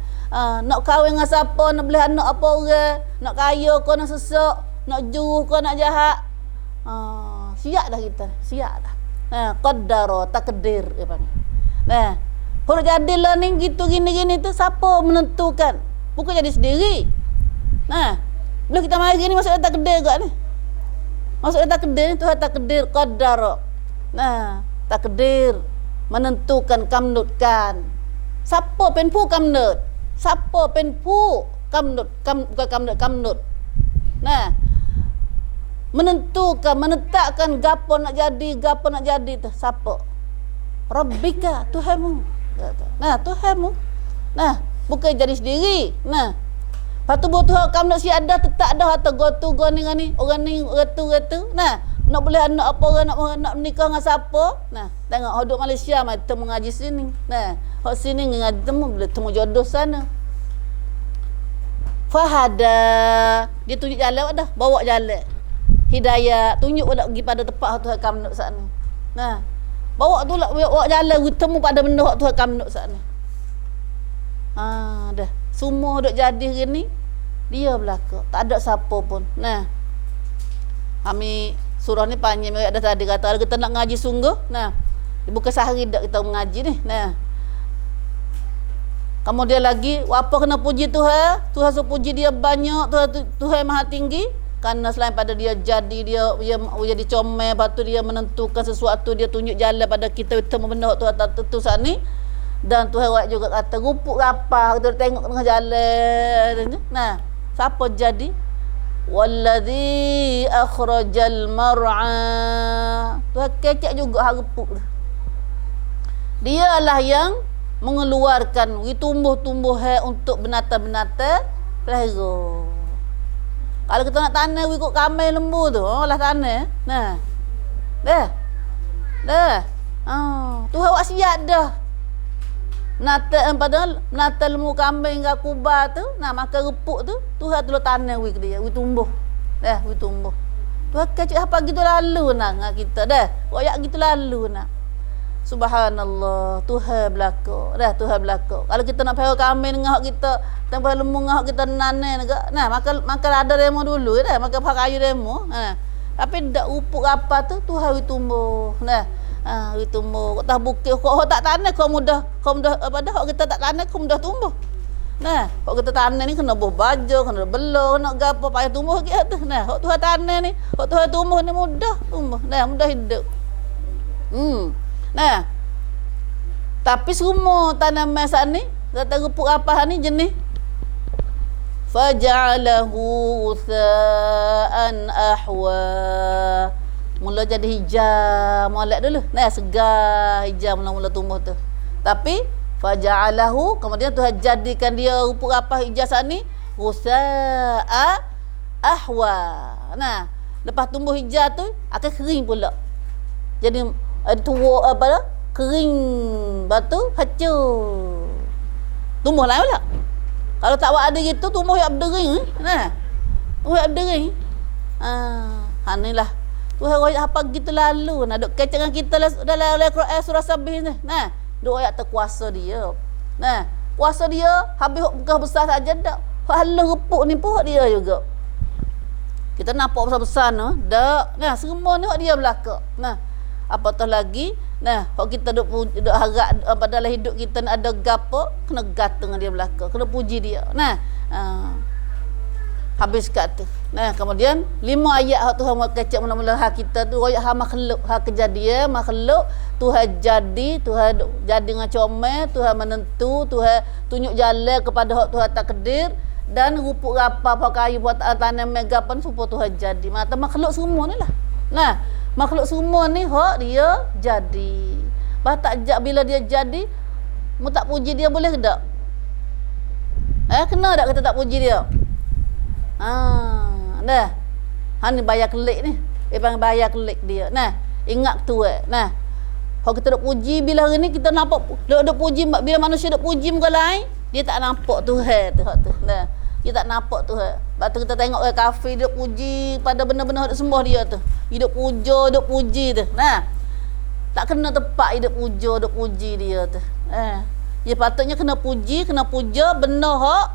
nak kahwin dengan siapa, nak beli anak apa orang, nak kaya ke nak sesak, nak juru ke nak jahat. Siap dah kita, siap dah. Qaddara, takdir dia panggil. Nah, kalau jadilah ni gitu gini-gini tu siapa menentukan? Bukan jadi sendiri. Nah, bila kita mari gini masuk takdir juga ni. Masuk takdir ni Tuhan takdir qaddara. Nah, takdir menentukan, kamnutkan. Siapa penpu kamnut? Siapa penpu kamnut, bukan kamnut. Nah, menentukan, menetapkan gapo nak jadi tu siapa? Rabbika, Tuhanmu. Nah, Tuhanmu. Nah, bukan jadi sendiri. Nah, patu butuh kamnut si ada tetap dah atau gotu ni orang ni ratu. Nah, nak boleh anak apa orang nak menikah dengan siapa? Nah, tengok duduk Malaysia mai temu ngaji sini. Nah, hok sini ngaji boleh temu jodoh sana. Fahada, dia tunjuk jalan dah, bawa jalan. Hidayah, tunjuk dah pergi pada tempat Tuhan kamnut sana. Nah, bawa tu lah bawa jalan temu pada benda Tuhan kamnut sana. Dah. Semua duk jadi gini dia belaka. Tak ada siapa pun. Nah. Kami surah ni panjang ada tadi kata kalau kita nak ngaji sungguh. Nah. Bukan sehari dak kita mengaji ni. Nah. Kemudian lagi apa kena puji Tuhan? Tuhan suruh puji dia banyak. Tuhan Maha Tinggi kerana selain pada dia jadi dia jadi comel, lepas tu dia menentukan sesuatu, dia tunjuk jalan pada kita temu benda Tuhan tak tentu saat ni. Dan Tuhan awak juga kata rupuk rapah kita tengok tengah jalan. Nah, siapa jadi? Wallazi akhrajal mar'a. Tuhan kecek juga harupuk. Dialah yang mengeluarkan tumbuh-tumbuhan untuk binatang-binatang pelihara. Kalau kita nak tanam ikut kamel lembu tu, lah tanam. Nah. Dah. Tuhan awak siap dah. Menata lembu kambing ke kubah tu, nak makan repuk tu, Tuhan tu tanam wi dia, wi tumbuh. Dah, wi tumbuh. Tuhan kecik apa gitu lalu nak kita dah. Royak gitu lalu nak. Subhanallah, Tuhan belaka. Dah Tuhan belaka. Kalau kita nak pelihara kambing dengan hak kita, tempat lembu dengan hak kita nanam juga. Nah, makan ada demo dulu dah, makan pakai kayu demo. Tapi dak upuk apa tu Tuhan wi tumbuh. Nah. Itu tumbuh. Kau tak bukit, kau tak tanam kau mudah apa dah kita tak tanam kau mudah tumbuh. Nah, kau kita tanam ni kena buh baju, kena belur, kena gapo payah tumbuh lagi tu. Nah, kau Tuhan tanam ni, kau Tuhan tumbuh ni mudah tumbuh. Nah, mudah hidup. Nah. Tapi semua tanaman saat ni, kata rupuk apa ni jenis faja'alahu utha'an ahwa. Mula jadi hijau, molek dulu. Nah, segar hijau mula-mula tumbuh tu. Tapi faja'alahu, kemudian Tuhan jadikan dia rupuk apa hijau saat ni Ghusa'a ahwa. Nah, lepas tumbuh hijau tu akan kering pula. Jadi tua apa dah? Kering. Batu hancur. Tumbuh lain pula. Kalau tak buat ada gitu tumbuh yang berdering. Nah. Tumbuh yang berdering. Inilah. Tuhan royak apa gitu lalu. Nah, duk kecangan kita dalam Al-Quran surah Sabih ni. Nah, duk royak terkuasa dia. Nah, kuasa dia habis bukan besar saja dak. Hala repuk ni pun dia juga. Kita nampak besar-besar no, dak. Nah, semua ni hak dia belaka. Nah, apatah lagi, nah, hak kita duk harap apa dalam hidup kita nak ada gapo, kena gata dengan dia belaka, kena puji dia. Nah, habis kat tu. Nah, kemudian 5 ayat hak Tuhan kecek mula-mula hak kita tu royak hak makhluk, hak kejadian makhluk, Tuhan jadi, Tuhan jadi dengan comel, Tuhan menentu, Tuhan tunjuk jalan kepada hak Tuhan takdir dan rupuk rapa apa kayu buat tanam mega pun supaya Tuhan jadi. Mata makhluk semua ni lah. Nah, makhluk semua ni hak dia jadi. Bah takjak bila dia jadi, mu tak puji dia boleh ke tak? Kena tak kita tak puji dia? Dah. Ni bayar kelik ni. Panggil bayar kelik dia. Nah, ingat tu Nah, kalau kita duk puji bila hari ni kita nampak duk puji bila manusia duk puji muka lain, dia tak nampak Tuhan tu hak tu. Nah, dia tak nampak Tuhan. Lepas tu kita tengok orang kafir duk puji pada benda-benda duk sembah dia tu. Hidup puja, duk puji tu. Nah, tak kena tepat hidup puja, duk puji dia tu. Dia patutnya kena puji, kena puja benda hak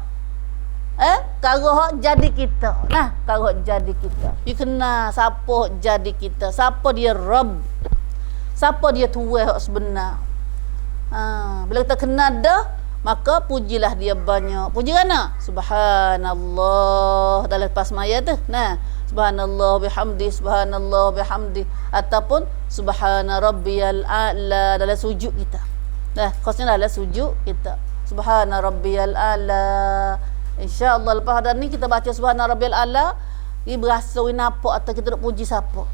kalau hak jadi kita. Nah, kalau hak jadi kita. You kena siapa jadi kita? Siapa dia Rabb? Siapa dia Tuhan hak sebenar? Bila kita kenal dah, maka pujilah dia banyak. Puji mana? Subhanallah dalam lepas maya tu. Nah, subhanallah bihamdi, subhanallah bihamdi, ataupun subhana rabbiyal a'la dalam sujud kita. Nah, khususnya dalam sujud kita. Subhana rabbiyal a'la. InsyaAllah lepas hari ni kita baca subhana rabbiyal a'la, dia berasa nampak atau kita nak puji siapa.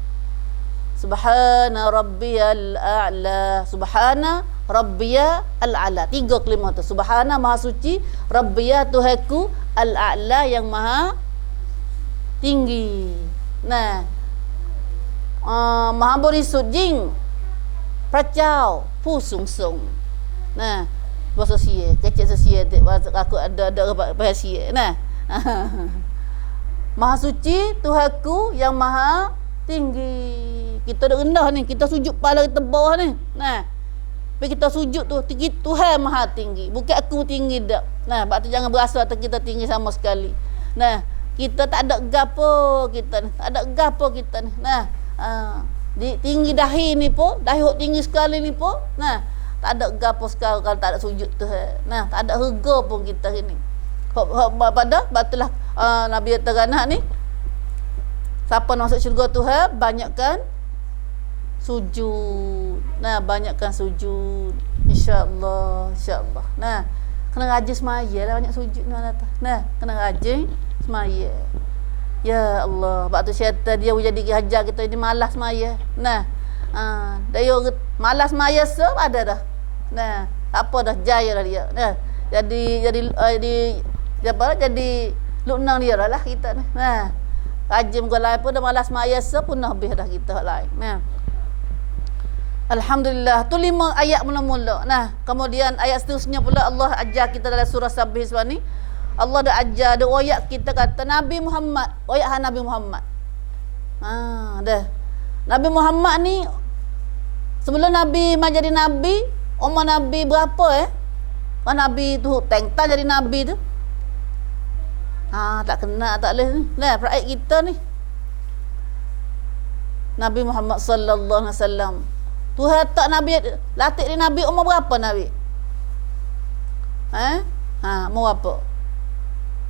Subhana rabbiyal a'la, subhana rabbiya al-a'la. 3 kalimah tu. Subhana maha suci, rabbiya Tuhanku, al-a'la yang maha tinggi. Nah, maha berisut jing pracau pu sung sung. Nah, bahasa sia, kecil sia aku ada bahasa sia. Nah. Maha suci Tuhanku yang maha tinggi. Kita dah rendah ni, kita sujud kepala kita bawah ni. Nah, tapi kita sujud tu Tuhan maha tinggi, bukan aku tinggi dak. Nah, sebab tu jangan berasa atas kita tinggi sama sekali. Nah, kita tak ada gapo kita ni, tak ada gapo kita ni. Nah, tinggi dahi ni pun, dahi hok tinggi sekali ni pun. Nah, tak ada gapo sekarang kalau tak ada sujud Tuhan. Nah, tak ada harga pun kita ni. Hok pada batulah Nabi Terana ni, siapa nak masuk syurga Tuhan, banyakkan sujud. Nah, banyakkan sujud. InsyaAllah, insyaAllah. Nah, kena rajin semaya lah banyak sujud ni Allah. Nah, kena rajin semaya. Ya Allah, sebab tu syaitan dia jadi hajar kita jadi malas semaya. Nah, dia malas semaya ada dah. Nah, tak apa dah, jaya dah dia. Nah, jadi luknang dia lah kita ni. Nah, rajin muka lain pun dah malas semaya pun habis dah kita lain. Nah, Alhamdulillah, tu 5 ayat mula-mula. Nah, kemudian ayat seterusnya pula Allah ajar kita dalam surah Sabih sebab ni. Allah dah ajar, ada ayat kita kata Nabi Muhammad, ayat Nabi Muhammad. Dah. Nabi Muhammad ni sebelum Nabi jadi Nabi, umur Nabi berapa Nabi tu tengtan jadi Nabi tu. Tak kena, tak boleh ni. Nah, peraik kita ni. Nabi Muhammad sallallahu alaihi wasallam. Tuhan tak Nabi latih dia Nabi umur berapa Nabi? Umur berapa?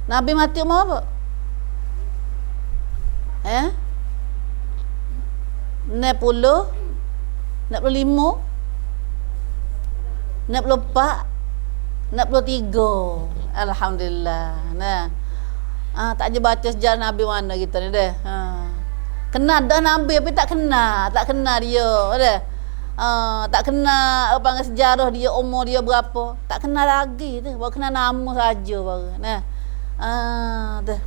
Nabi mati umur berapa? 60, 65, 64, 63. Alhamdulillah. Nah. Tak je baca sejarah Nabi mana kita ni dah. Kenal dah Nabi tapi tak kenal dia dah. Tak kenal apa sejarah dia, umur dia berapa. Tak kenal lagi tu. Baru kenal nama saja baru. Nah. Dah.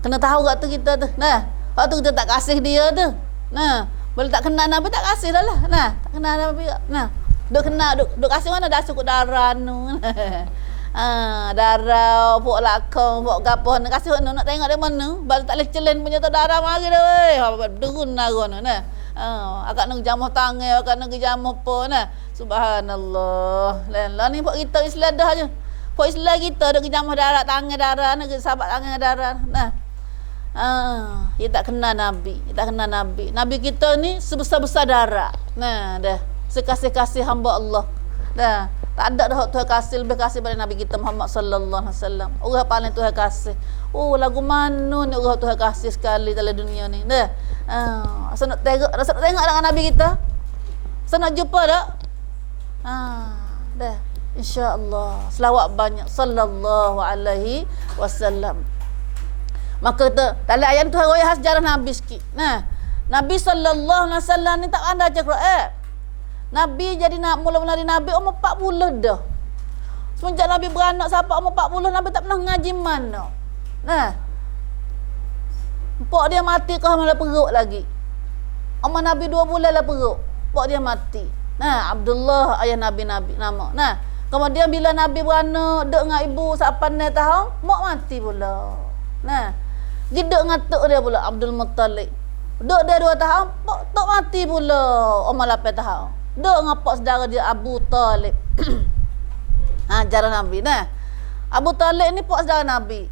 Kena tahu kat tu kita tu. Nah, waktu kita tak kasih dia tu. Nah, boleh tak kenal Nabi tak kasih dah lah. Nah, tak kenal Nabi. Nah, duk kenal duk kasih mana dah cukup darah nu. Darah pok lakong pok gapo nak kasih nak tengok dia mana. Baru tak leh celen punya tu darah mari dah weh. Derun naron nah. Akak nak jamuh tangan, akak nak jamuh apa nah. Subhanallah. Lah ni pok kita Islam dah je. Pok Islam kita ada jamuh darah tangan darah nak sahabat tangan darah. Nah. Dia tak kenal Nabi. Dia tak kenal Nabi. Nabi kita ni sebesar-besar darah. Nah, dah. Sekasih-kasih hamba Allah. Dah. Tak ada dah Tuhan kasih lebih kasih pada Nabi kita Muhammad sallallahu alaihi wasallam. Orang paling Tuhan kasih. Oh, lagu mana ni orang Tuhan kasih sekali dalam dunia ni. Dah. Rasa nak tengok dengan Nabi kita. Rasa nak jumpa tak? Dah. InsyaAllah. Selawat banyak. Sallallahu alaihi wasallam. Maka dalam ayat tu royah sejarah Nabi sikit. Nah, Nabi sallallahu alaihi wasallam ni tak pandai baca Quran. Nabi jadi nak mula-mula di Nabi umur 40 dah. Semenjak Nabi beranak sampai umur 40 Nabi tak pernah ngaji mana. Nah. Pak dia mati kau malah perut lagi. Umur Nabi 2 bulan lah perut. Pak dia mati. Nah, Abdullah ayah Nabi nama. Nah, kemudian bila Nabi beranak dek dengan ibu sampai 8 tahun, mak mati pula. Nah, jiduk ngatuk dia pula Abdul Muttalib. Duk dia 2 tahun, tok mati pula umur 8 tahun. Duk ngapak saudara dia Abu Talib. Jarah Nabi nah. Abu Talib ni pak saudara Nabi.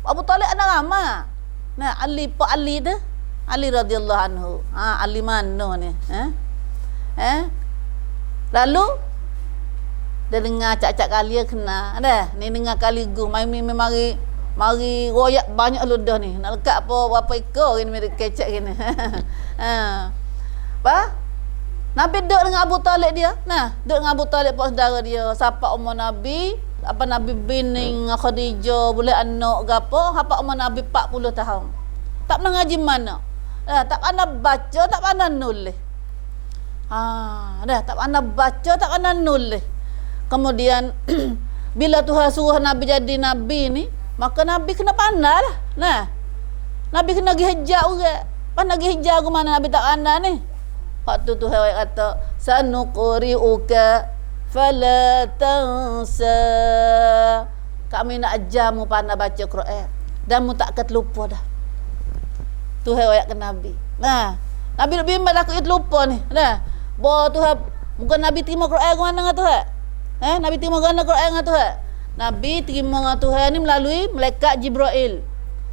Abu Talib anak ramah. Nah, Pak Ali tu. Ali radhiyallahu anhu. Ali mana ni? Lalu dia dengar cak-cak kali kena. Dah, ni dengar kali gu mari royak banyak ludah ni. Nak lekat apa ekor ni kecek gini. Apa? Nabi duduk dengan Abu Talib dia. Nah, duduk dengan Abu Talib pak saudara dia. Siapa umur Nabi? Apa Nabi bini Khadijah boleh anak ke apa? Apa umur Nabi 40 tahun. Tak pernah ngaji mana. Tak pandai baca, tak pandai nulis. Tak pandai baca, tak pandai nulis. Kemudian bila Tuhan suruh Nabi jadi Nabi ni, maka Nabi kena pandai lah. Nah, Nabi kena pergi hajar orang. Pandai pergi hajar ke mana Nabi tak pandai ni. Waktu Tuhan kata, sanuqri'uka fala tansa. Kami nak ajarmu pandai baca Quran. Dan mu tak akan terlupa dah. Tuhan ayat ke Nabi. Nah, Nabi nak bimbang aku terlupa ni. Nah, bawa Tuhan, bukan Nabi terima Quran ke mana dengan Tuhan? Nabi terima Quran dengan Tuhan? Nabi terima dengan Tuhan ni melalui malaikat Jibril.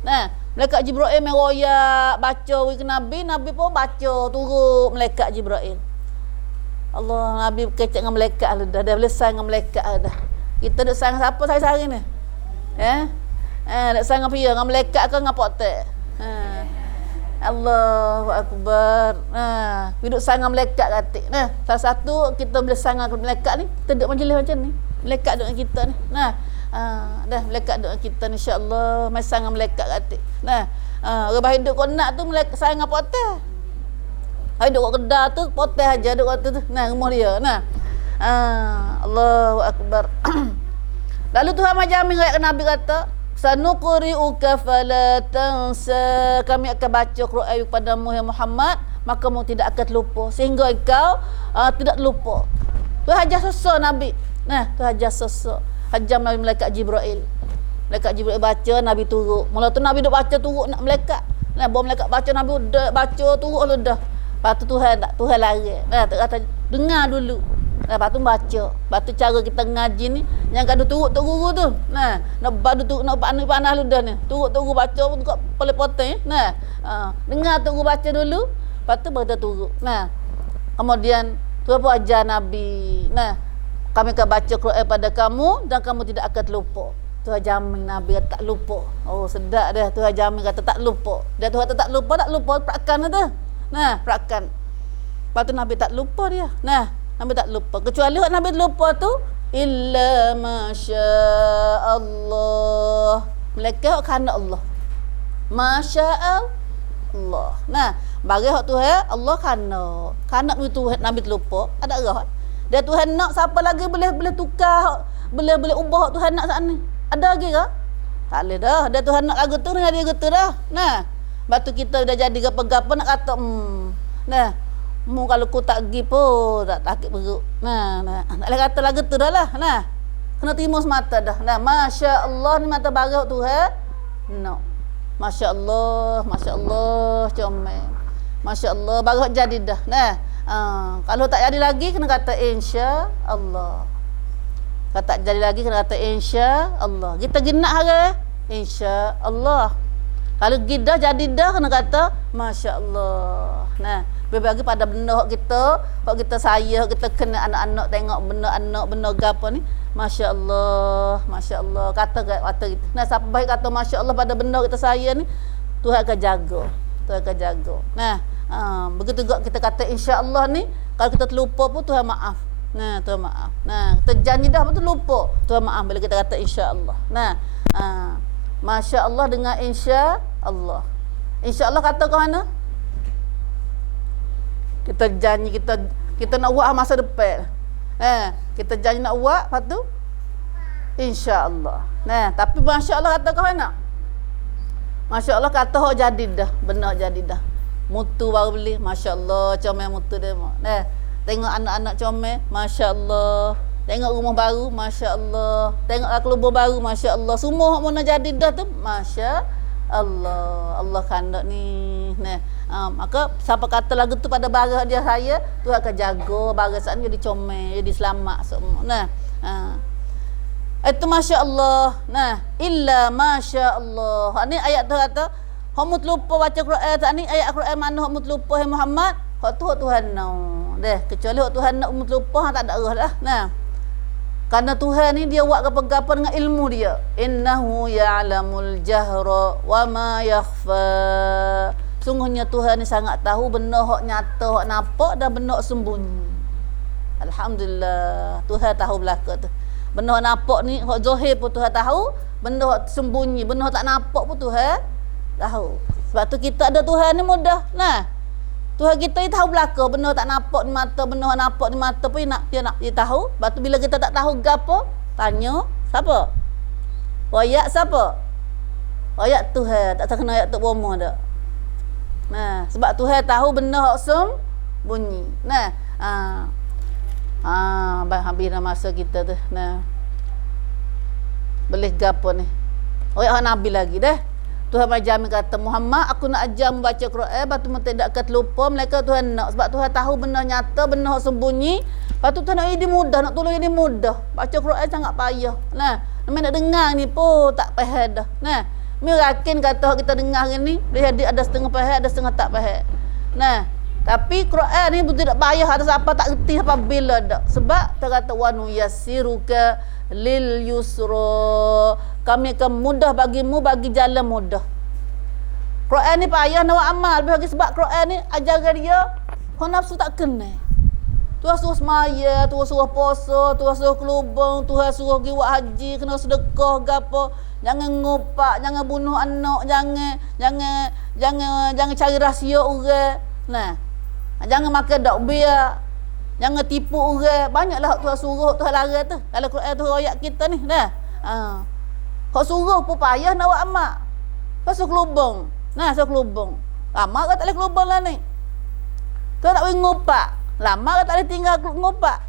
Nah, malaikat Jibril meroyak baca ke Nabi, Nabi pun baca turut malaikat Jibril. Allah, Nabi kecek dengan malaikat dah. Dah boleh sayang dengan malaikat dah. Kita duk sayang siapa sehari-hari ni? Duk sayang dengan dia, dengan malaikat ke dengan potek? Allahu Akbar. Duduk sayang dengan malaikat katik. Salah satu kita boleh sayang dengan malaikat ni, kita duduk majlis macam ni. Malaikat duduk dengan kita ni. Dah malaikat duduk dengan kita ni, insya-Allah mai sayang dengan malaikat katik. Orang hidup kau nak tu malaikat sayang dengan potek. Hidup kat Kedah tu potek aja duduk kat tu. Rumah dia. Allahu Akbar. Lalu Tuhan menjamin ayat Nabi kata, sanuqri'uka fala tansa. Kami akan baca Quran kepadamu ya Muhammad, maka kamu tidak akan terlupa sehingga engkau tidak terlupa. Tu hajar sosok Nabi. Tu hajar sosok. Hajar Nabi malaikat Jibril. Malaikat Jibril baca, Nabi turut. Mula tu Nabi duk baca turut nak malaikat. Bawa malaikat baca, Nabi baca turut lu dah. Lepas tu Tuhan lari. Tak kata dengar dulu. Lepas tu baca. Lepas tu cara kita ngaji ni, yang kadu turut tok guru tu. Nak badu turut nak panas lu dah ni. Turut tok guru baca pun kau boleh potong. Dengar tok guru baca dulu, lepas tu baru turut. Kemudian tu pun ajar Nabi. Kami akan baca Quran pada kamu dan kamu tidak akan terlupa. Tuhan jamin Nabi kata tak lupa. Oh, sedap dah. Tuhan jamin kata tak lupa. Dia Tuhan tak lupa perakan tu. Perakan. Lepas tu Nabi tak lupa dia. Nabi tak lupa. Kecuali Nabi lupa tu illa masya Allah. Mereka kerana Allah. Masya Allah. Bagi hak Tuhan Allah kerana itu Nabi terlupa. Ada arah. Dia Tuhan nak siapa lagi boleh tukar, boleh ubah hak Tuhan nak saat ni. Ada lagi ke? Tak boleh dah. Dia Tuhan nak lagu tu dia gitu dah. Nah. Batu kita dah jadi gapa-gapa nak kata nah. Mu kalau ku tak pergi pun tak sakit perut. Nah. Tak boleh kata lagu tu dah lah. Nah. Kena terima semata dah. Nah, masya-Allah ni mata barah Tuhan. No. Masya-Allah, masya-Allah, comel. Masya-Allah, barah jadi dah. Nah. Kalau tak jadi lagi kena kata insya-Allah. Kalau tak jadi lagi kena kata insya-Allah. Kita ginak hari insya-Allah. Kalau gidah jadi dah kena kata masya-Allah. Nah, berbagi pada benda hak kita sayang, kita kena anak-anak tengok benda anak benda gapo ni. Masya-Allah, masya-Allah. Kata kita. Nah, siapa baik kata masya-Allah pada benda kita sayang ni, Tuhan akan jaga. Tuhan akan jaga. Nah, begitu juga kita kata insya-Allah ni, kalau kita terlupa pun Tuhan maaf. Nah, Tuhan maaf. Nah, kita janji dah betul lupa. Tuhan maaf bila kita kata insya-Allah. Nah, masya-Allah dengan insya-Allah. Insya-Allah kata ke mana? Kita janji kita nak buat masa depan. Kita janji nak buat, lepas tu insya-Allah. Nah, tapi masya-Allah kata ke mana? Masya-Allah kata hok jadi dah, benar jadi dah. Mutu baru beli, masya-Allah, comel mutu dia. Nah, tengok anak-anak comel, masya-Allah. Tengok rumah baru, masya-Allah. Tengok kelubur baru, masya-Allah. Semua hok mana jadi dah tu, masya-Allah. Allah kandak ni. Nah, maka siapa kata lagu tu pada barah dia saya, tu akan jaga barah sana jadi comel, jadi selamat semua. Nah, itu masya-Allah. Nah, illa masya-Allah. Ni ayat tu kata, hok lupa baca Quran tak ni ayat Quran mana hok lupa hai Muhammad, hok tu hok Tuhan nak. Deh, kecuali hok Tuhan nak lupa tak ada arah dah. Nah. Karena Tuhan ni dia buat apa-apa dengan ilmu dia. Innahu ya'lamul jahra wa ma yakhfa. Sungguhnya Tuhan ni sangat tahu benda hak nyata, hak nampak dan benda hak sembunyi. Alhamdulillah. Tuhan tahu belaka tu. Benda hak nampak ni, hak zahir pun Tuhan tahu. Benda hak sembunyi, benda hak tak nampak pun Tuhan tahu. Sebab tu kita ada Tuhan ni mudah. Nah. Tuhan kita ni tahu belaka, benda tak nampak di mata, benda hak nampak di mata pun dia tahu. Lepas tu bila kita tak tahu gapo, tanya siapa? Ayat siapa? Ayat Tuhan, tak kena ayat Tok Bomo dak. Nah, sebab Tuhan tahu benda hak sembunyi. Nah, habis dah masa kita tu. Nah. Boleh gapo ni? Ayat Nabi lagi dah. Tuhan menjamin kata Muhammad, aku nak ajar membaca Quran, batu tidak akan terlupa. Mereka Tuhan nak, sebab Tuhan tahu benda nyata, benda yang sembunyi. Lepas tu Tuhan nak jadi mudah, nak tolong jadi mudah. Baca Quran sangat payah. Nah, nak dengar ni pun tak faham dah. Nah, mi yakin kata kita dengar ni, dia ada setengah faham, ada setengah tak faham. Nah, tapi Quran ni betul tak payah atas apa tak reti apa bila dak. Sebab dia kata wa nuyassiruka lil yusra. Kami akan mudah bagimu bagi jalan mudah. Quran ni payah nak amal bagi sebab Quran ni ajaran dia kau nafsu tak kena. Tuhan suruh semaya, Tuhan suruh puasa, Tuhan suruh kelubang, Tuhan suruh pergi buat haji, kena sedekah gapo. Jangan ngopak, jangan bunuh anak, jangan cari rahsia orang. Nah. Jangan makan dak biar. Jangan tipu orang. Banyaklah Tuhan suruh, Tuhan larang tu. Dalam Quran tu ayat kita ni, dah. Kau suruh pun payah nak buat amal. Kau suruh kelubang. Nah, suruh kelubang. Lama kau tak boleh kelubang lah ni. Kau tak boleh ngopak. Lama kau tak boleh tinggal ngopak.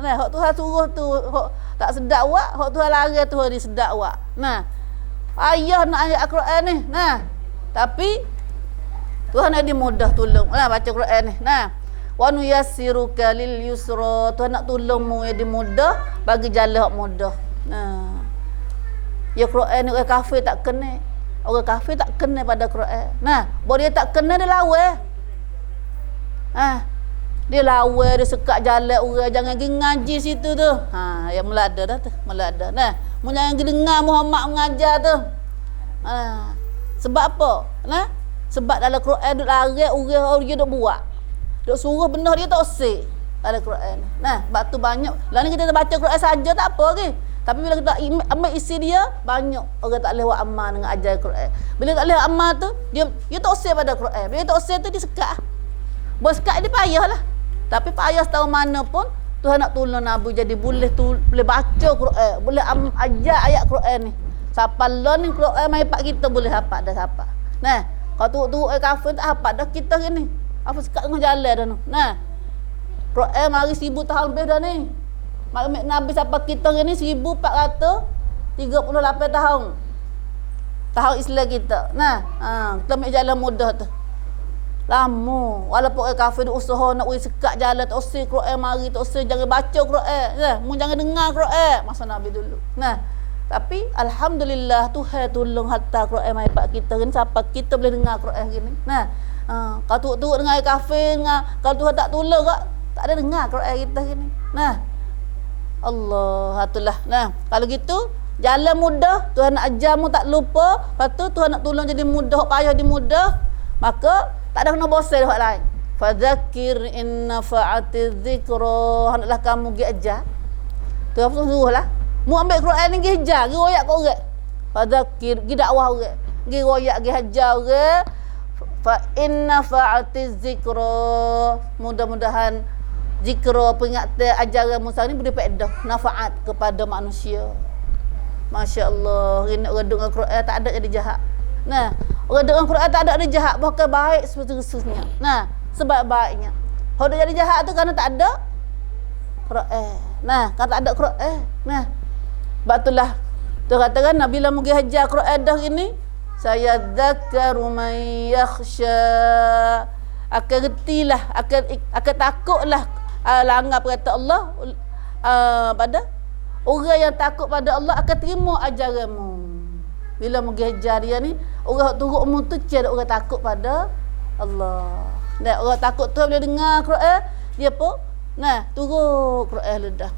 Nah, hak Tuhan suruh tu, hak tak sedap buat, hak Tuhan larang tu hari sedap buat. Nah, payah nak ayat Al-Quran ni. Nah, tapi Tuhan ada mudah tolong. Nah, baca Quran ni. Nah, wa nuyassiruka lil yusra. Tuhan nak tolongmu yang mudah bagi jalan hak mudah. Nah. Ya Quran ni orang kafir tak kena. Orang kafir tak kena pada Quran. Nah, bahawa dia tak kena dia lawan. Dia lawan, dia sekat jalan orang jangan pergi ngaji situ tu. Yang melada dah tu, melada. Nah, mu jangan pergi dengar Muhammad mengajar tu. Sebab apa? Nah, sebab dalam Quran duk larang orang dia duk buat. Duk suruh benda dia tak usik dalam Quran. Nah, sebab tu banyak. Lah ni kita baca Quran saja tak apa lagi. Tapi bila kita ambil isi dia, banyak orang tak boleh buat amal dengan ajar Quran. Bila tak boleh amal tu, dia tak usir pada Quran. Bila tak usir tu, dia sekat. Buat sekat dia payah lah. Tapi payah setahu mana pun, Tuhan nak tolong Nabi jadi boleh baca Quran, boleh ajar ayat Quran ni. Siapa lo ni Quran mai pak kita boleh hafal dah siapa. Nah, kalau tu kafir tak hafal dah kita ni. Apa sekat tengah jalan dah tu. Nah. Quran mari 1000 tahun lebih dah ni. Mak Nabi siapa kita ni 1438 tahun. Tahun Islam kita. Nah, kita ambil jalan mudah tu. Lama. Walaupun orang kafir usaha nak sekat jalan tak usah Quran mari tak usah jangan baca Quran. Nah, mu jangan dengar Quran masa Nabi dulu. Nah, tapi alhamdulillah Tuhan tolong hatta Quran mai pak kita ni siapa kita boleh dengar Quran gini. Nah, kalau tu dengar kafir dengar kalau Tuhan tak tolong tak ada dengar Quran kita gini. Nah, Allah itulah. Nah, kalau gitu jalan mudah Tuhan nak ajarmu tak lupa, lepas tu Tuhan nak tolong jadi mudah, payah di mudah, maka tak ada kena bosan hak lain. Fadzakir in nafa'atiz zikra. Hendaklah kamu pergi ajar. Tu apa suruhlah. Mu ambil Quran ni pergi ajar, pergi royak kat orang. Fadzakir, pergi dakwah orang. Pergi royak, pergi ajar orang. Fa in nafa'atiz zikra. Mudah-mudahan zikra peringatan ajaran Musa ni boleh faedah, nafaat kepada manusia. Masya-Allah, orang dengar Quran tak ada jadi jahat. Nah, orang dengar Quran tak ada jahat, bahkan baik seterusnya. Nah, sebab baiknya. Kalau jadi jahat tu kerana tak ada Quran. Nah, kalau tak ada Quran. Nah, batulah tu katakan Nabi lah pergi hajar Quran dah ini, saya dzakaru man yakhsha. Akan retilah, akan takutlah langgar perkata Allah pada orang yang takut pada Allah akan terima ajaranmu. Bila mengajar dia ni, orang turut umum tu cari orang takut pada Allah. Dan orang takut tu bila dengar Quran, dia apa? Nah, turut Quran ledah.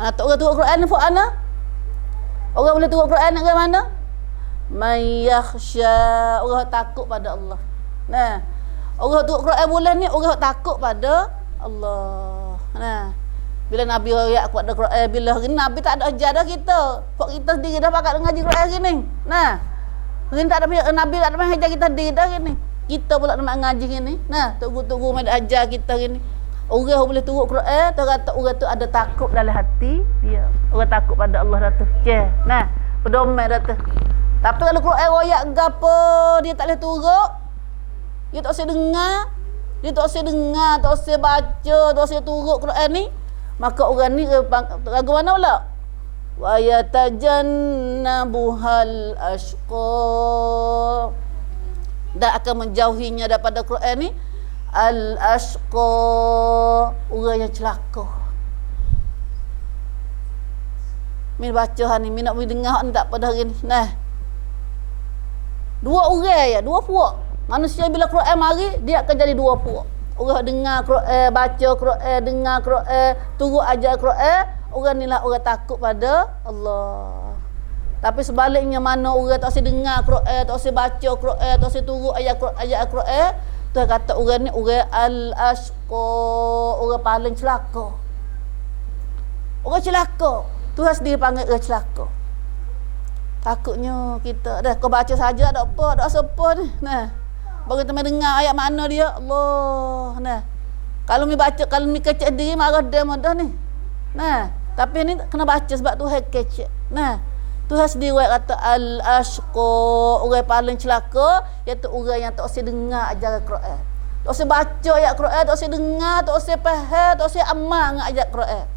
Tak orang turut Quran ni buat mana? Orang boleh turut Quran nak ke mana? May yakhsha, orang takut pada Allah. Nah, orang turut Quran bulan ni orang takut pada Allah. Nah, bila Nabi royak kepada Quran, bila Nabi tak ada ajar dah kita. Pok kita sendiri dah pakat ngaji Quran gini. Nah, Nabi tak ada ajar kita sendiri dah gini. Kita pula nak ngaji gini. Nah, tunggu mai ajar kita gini. Orang boleh turut Quran, tu kata orang tu ada takut dalam hati dia. Orang takut pada Allah dah tu. Nah, pedoman dah tu. Tapi kalau Quran royak gapo, dia tak boleh turut. Dia tak usah dengar. Dia tak usah dengar, tak usah baca, tak usah turut Quran ni. Maka orang ni lagu mana pula? Wa yatajannabuhal ashqa. Dan akan menjauhinya daripada Quran ni al-ashqa, orang yang celaka. Min baca ni, min nak dengar ni tak pada hari ni. Nah. Dua orang ya, dua puak. Manusia bila Quran mari, dia akan jadi dua puak. Orang dengar Quran, baca Quran, dengar Quran, turut ajar Quran, orang ni lah orang takut pada Allah. Tapi sebaliknya mana orang tak usah dengar Quran, tak usah baca Quran, tak usah turut ayat Quran, tu kata orang ni orang al-ashqa, orang paling celaka. Orang celaka. Tuhan sendiri panggil orang celaka. Takutnya kita dah kau baca saja tak apa, tak apa ni. Nah. Baru teman dengar ayat mana dia, Allah. Nah. Kalau mi baca, kalau mi kecek diri marah dia mudah ni. Nah, tapi ni kena baca sebab Tuhan kecek. Nah, Tuhan sendiri kata al-ashqa, orang paling celaka iaitu orang yang tak usah dengar ajaran Quran. Tak usah baca ayat Quran, tak usah dengar, tak usah faham, tak usah amal dengan ayat Quran.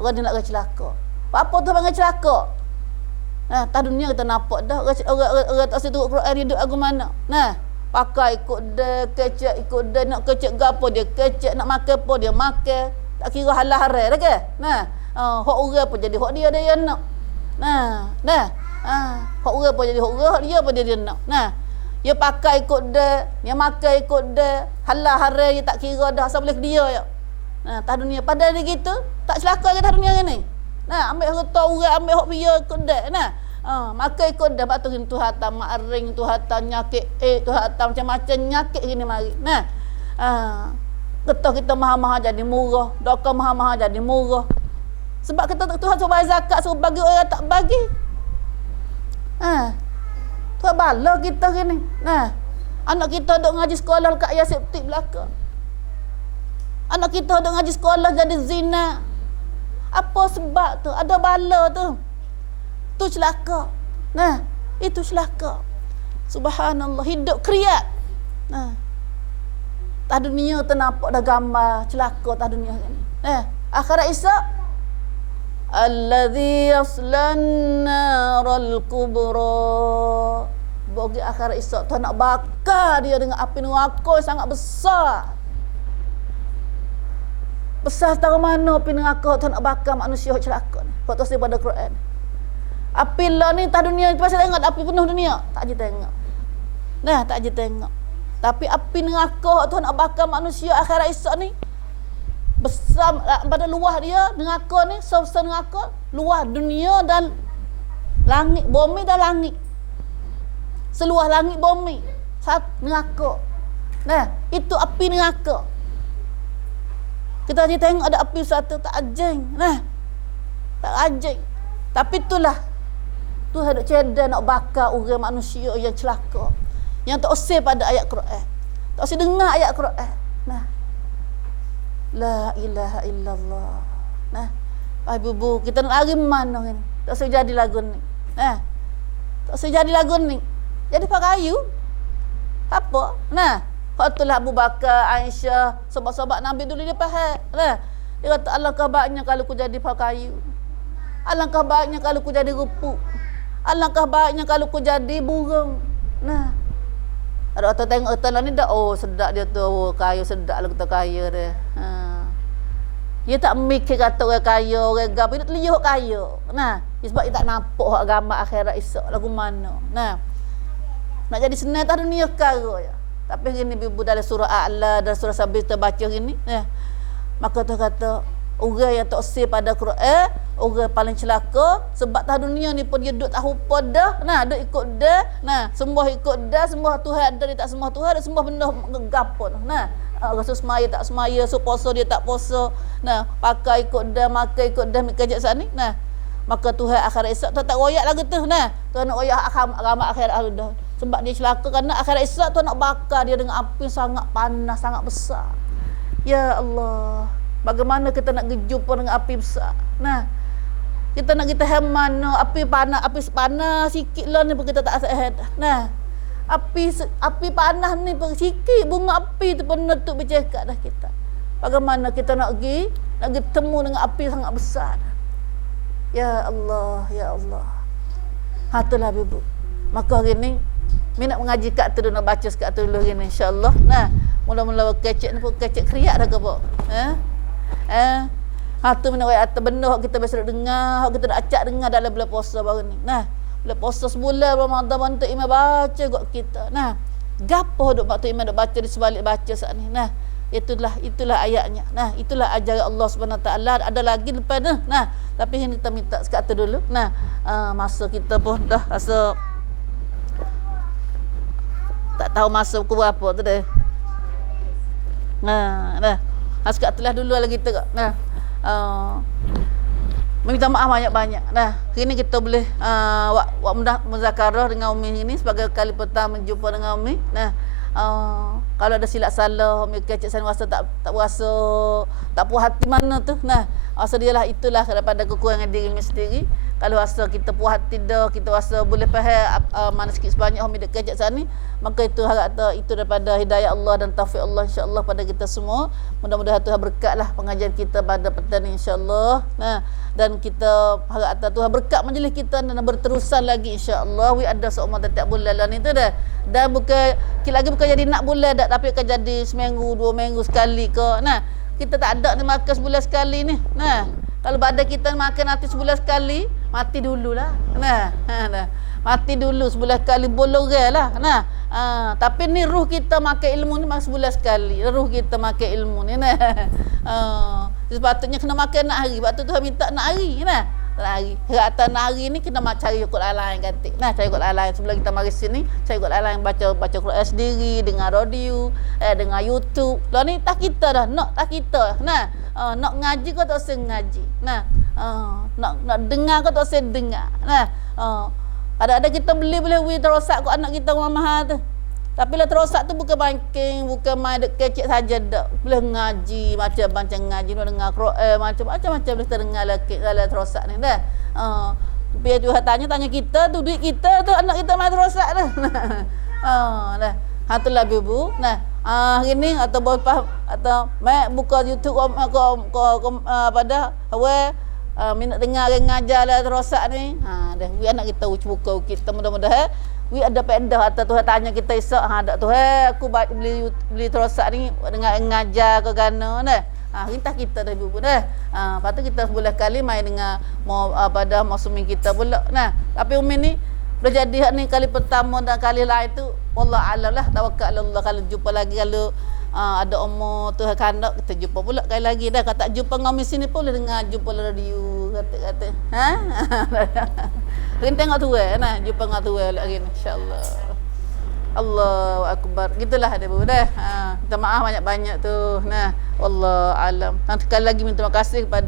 Orang ni nak orang celaka. Apa tu panggil celaka? Tak dunia kita nampak dah orang tak usah turut Quran hidup lagu mana. Nah, pakai ikut dia, kecek ikut dia, nak kecek gapo dia kecek, nak makan apa dia makan. Tak kira halal haram dah ke? Nah, hak orang pun jadi hak dia nak. Nah, hak orang pun jadi hak orang, hak dia pun dia nak. Nah, dia pakai ikut dia, dia makan ikut dia, halal haram dia tak kira dah asal boleh dia ya. Nah, tak dunia pada dia gitu, tak celaka ke tak dunia ni. Nah, ambil harta orang, ambil hak dia ikut dia. Nah, maka ikut dah batu tu hatam maring tu hatam nyakit tu hatam macam-macam nyakit gini mari. Nah, getah kita maha-maha jadi murah, doa maha-maha jadi murah. Sebab kita Tuhan suruh bayar zakat, suruh bagi orang tak bagi. Tuhan bala kita gini. Nah, anak kita duk ngaji sekolah kat ayah septik belaka. Anak kita duk ngaji sekolah jadi zina. Apa sebab tu? Ada bala tu. Itu celaka. Nah, itu celaka. Subhanallah, hidup kriat. Nah, tak dunia ternampak dah gambar celaka tak dunia ni. Nah, akhirat esok allazi yaslan naral kubra. Bagi akhirat esok Tuhan nak bakar dia dengan api neraka yang sangat besar. Besar setara mana api neraka Tuhan nak bakar manusia celaka ni. Kau tahu daripada Quran. Api lah ni tak dunia pasal tengok api penuh dunia. Tak je tengok. Nah, tak je tengok. Tapi api neraka Tuhan nak bakar manusia akhirat esok ni besar pada luah dia neraka ni, sebesar neraka, luah dunia dan langit, bumi dan langit. Seluas langit bumi. Neraka. Nah, itu api neraka. Kita je tengok ada api satu tak ajing. Nah, tak ajing. Tapi itulah Tuhan nak cedera nak bakar orang manusia yang celaka. Yang tak usir pada ayat Quran. Tak usir dengar ayat Quran. Nah. La ilaha illallah. Nah. Ibu-ibu, kita nak lari mana ni? Tak usir jadi lagu ni. Nah. Tak usir jadi lagu ni. Jadi pakai kayu. Apa? Nah. Itulah Abu Bakar, Aisyah, sahabat-sahabat Nabi dulu dia faham. Nah. Dia kata alangkah baiknya kalau ku jadi pakai kayu. Alangkah baiknya kalau ku jadi rumput. Alangkah baiknya kalau ku jadi burung. Nah. Ada orang tengok tanah ni dah, oh sedap dia tu, oh, kayu sedap lah kita kaya dia. Dia tak mikir kata orang kaya, orang gap, dia terlihat kaya. Nah, sebab dia tak nampak agama akhirat esok lagu mana. Nah. Nak jadi senang tak dunia kaya ya. Tapi gini ibu dalam surah A'la dan surah Sabir kita baca gini, maka tu kata orang yang tak usir pada Quran, orang paling celaka sebab tahun dunia ni pun dia duduk tahu pada, nah duk ikut dah, nah semua ikut dah, semua Tuhan ada dia tak semua Tuhan, dia semua benda gegapun. Nah, rasa semaya tak semaya, so puasa dia tak puasa. Nah, pakai ikut dah, makan ikut dah, kerja sat ni. Nah, maka Tuhan akhirat esok Tuhan tak royak lagu tu. Nah, Tuhan nak royak agama akhirat dah. Sebab dia celaka kerana akhirat esok Tuhan nak bakar dia dengan api sangat panas, sangat besar. Ya Allah, bagaimana kita nak jumpa dengan api besar? Nah, kita nak kita heman api panas sikit lah ni pun kita tak sehat. Nah, api panas ni pun sikit bunga api tu pun nutup bercakap dah kita. Bagaimana kita nak pergi temu dengan api sangat besar? Ya Allah, ya Allah. Itulah ibu. Maka hari ni minat mengaji kat tu nak baca kat tu dulu gini insya-Allah. Nah, mula-mula kecek ni pun kecek kriak dah ke apa? Tu minat ayat benda kita biasa dengar, kita nak acak dengar dalam bulan puasa baru ni. Nah, bulan puasa sebulan Ramadan bantu imam baca kat kita. Nah, gapo duk waktu imam duk baca di sebalik baca saat ni. Nah, itulah ayatnya. Nah, itulah ajaran Allah Subhanahu Wa Taala. Ada lagi lepas tu. Nah, tapi ini kita minta sekat tu dulu. Nah, masa kita pun dah rasa tak tahu masa pukul berapa tu dah. Nah. Sekat telah dulu lagi kita kak. Nah. Minta maaf banyak-banyak. Nah, hari ni kita boleh wak muzakarah dengan Umi ini sebagai kali pertama jumpa dengan Umi. Nah, kalau ada silap salah, Umi kecek saya rasa tak berasa, tak puas hati mana tu. Nah, rasa dialah itulah daripada kekurangan diri Umi sendiri. Kalau rasa kita puas hati dah, kita rasa boleh faham mana sikit sebanyak Umi dek kecek sana ni, maka itu harap itu daripada hidayah Allah dan taufik Allah insya-Allah pada kita semua. Mudah-mudahan Tuhan berkatlah pengajian kita pada petang ni insya-Allah. Nah, dan kita harap Tuhan berkat majlis kita dan berterusan lagi insya-Allah. We ada seumur setiap bulan lah ni tu dah. Dan bukan jadi nak bulan dak, tapi akan jadi seminggu, 2 minggu sekali ke. Nah, kita tak ada ni makan sebulan sekali ni. Nah, kalau badan kita makan nanti sebulan sekali, mati dululah. Nah, mati dulu sebulan sekali boleh lah. Nah, tapi ni ruh kita makan ilmu ni makan sebulan sekali. Ruh kita makan ilmu ni. Nah, sepatutnya kena makan nak hari. Sebab tu Tuhan minta nak hari. Nah, nak hari. Harap nak hari ni kena cari Quran lain ganti. Nah, cari Quran lain sebelum kita mari sini, cari Quran lain baca Quran sendiri, dengar radio, dengar YouTube. Lah ni tak kita dah, nak tak kita. Nah, nak ngaji kau tak usah ngaji. Nah, nak dengar kau tak usah dengar. Nah, ada kita beli boleh terosak kau anak kita orang mahal tu. Tapi lah terosak tu bukan banking, bukan main dek kecek saja dak. Boleh ngaji, macam-macam ngaji, nak dengar Quran, macam-macam boleh terdengar dalam terosak ni dah. Biar Tuhan tanya kita tu, duit kita tu, anak kita mati rosak dah. Dah. Itulah ibu. Nah, hari ni atau bapa atau mai buka YouTube pada awal minat dengar orang ngajar lah rosak ni. Dah we anak kita buka kita mudah-mudahan we ada faedah atau Tuhan tanya kita esok dak Tuhan aku beli terosak ni dengar ngajar ke gana dah. Rintah kita dah ibu dah. Lepas tu kita sebulan kali main dengan mau pada masumin kita pula. Nah, tapi umi ni dah jadi hak ni kali pertama dan kali lain tu wallah alam lah, tawakal Allah. Kalau jumpa lagi, kalau ada umur tu kandak kita jumpa pula kali lagi dah. Kalau tak jumpa dengan umi sini pun boleh dengar jumpa radio kata-kata. Kita tengok tu nah, jumpa dengan tu lagi insya-Allah. Allahu akbar. Gitulah ada bu dah. Minta maaf banyak-banyak tu. Nah, wallah alam. Nanti sekali lagi minta terima kasih kepada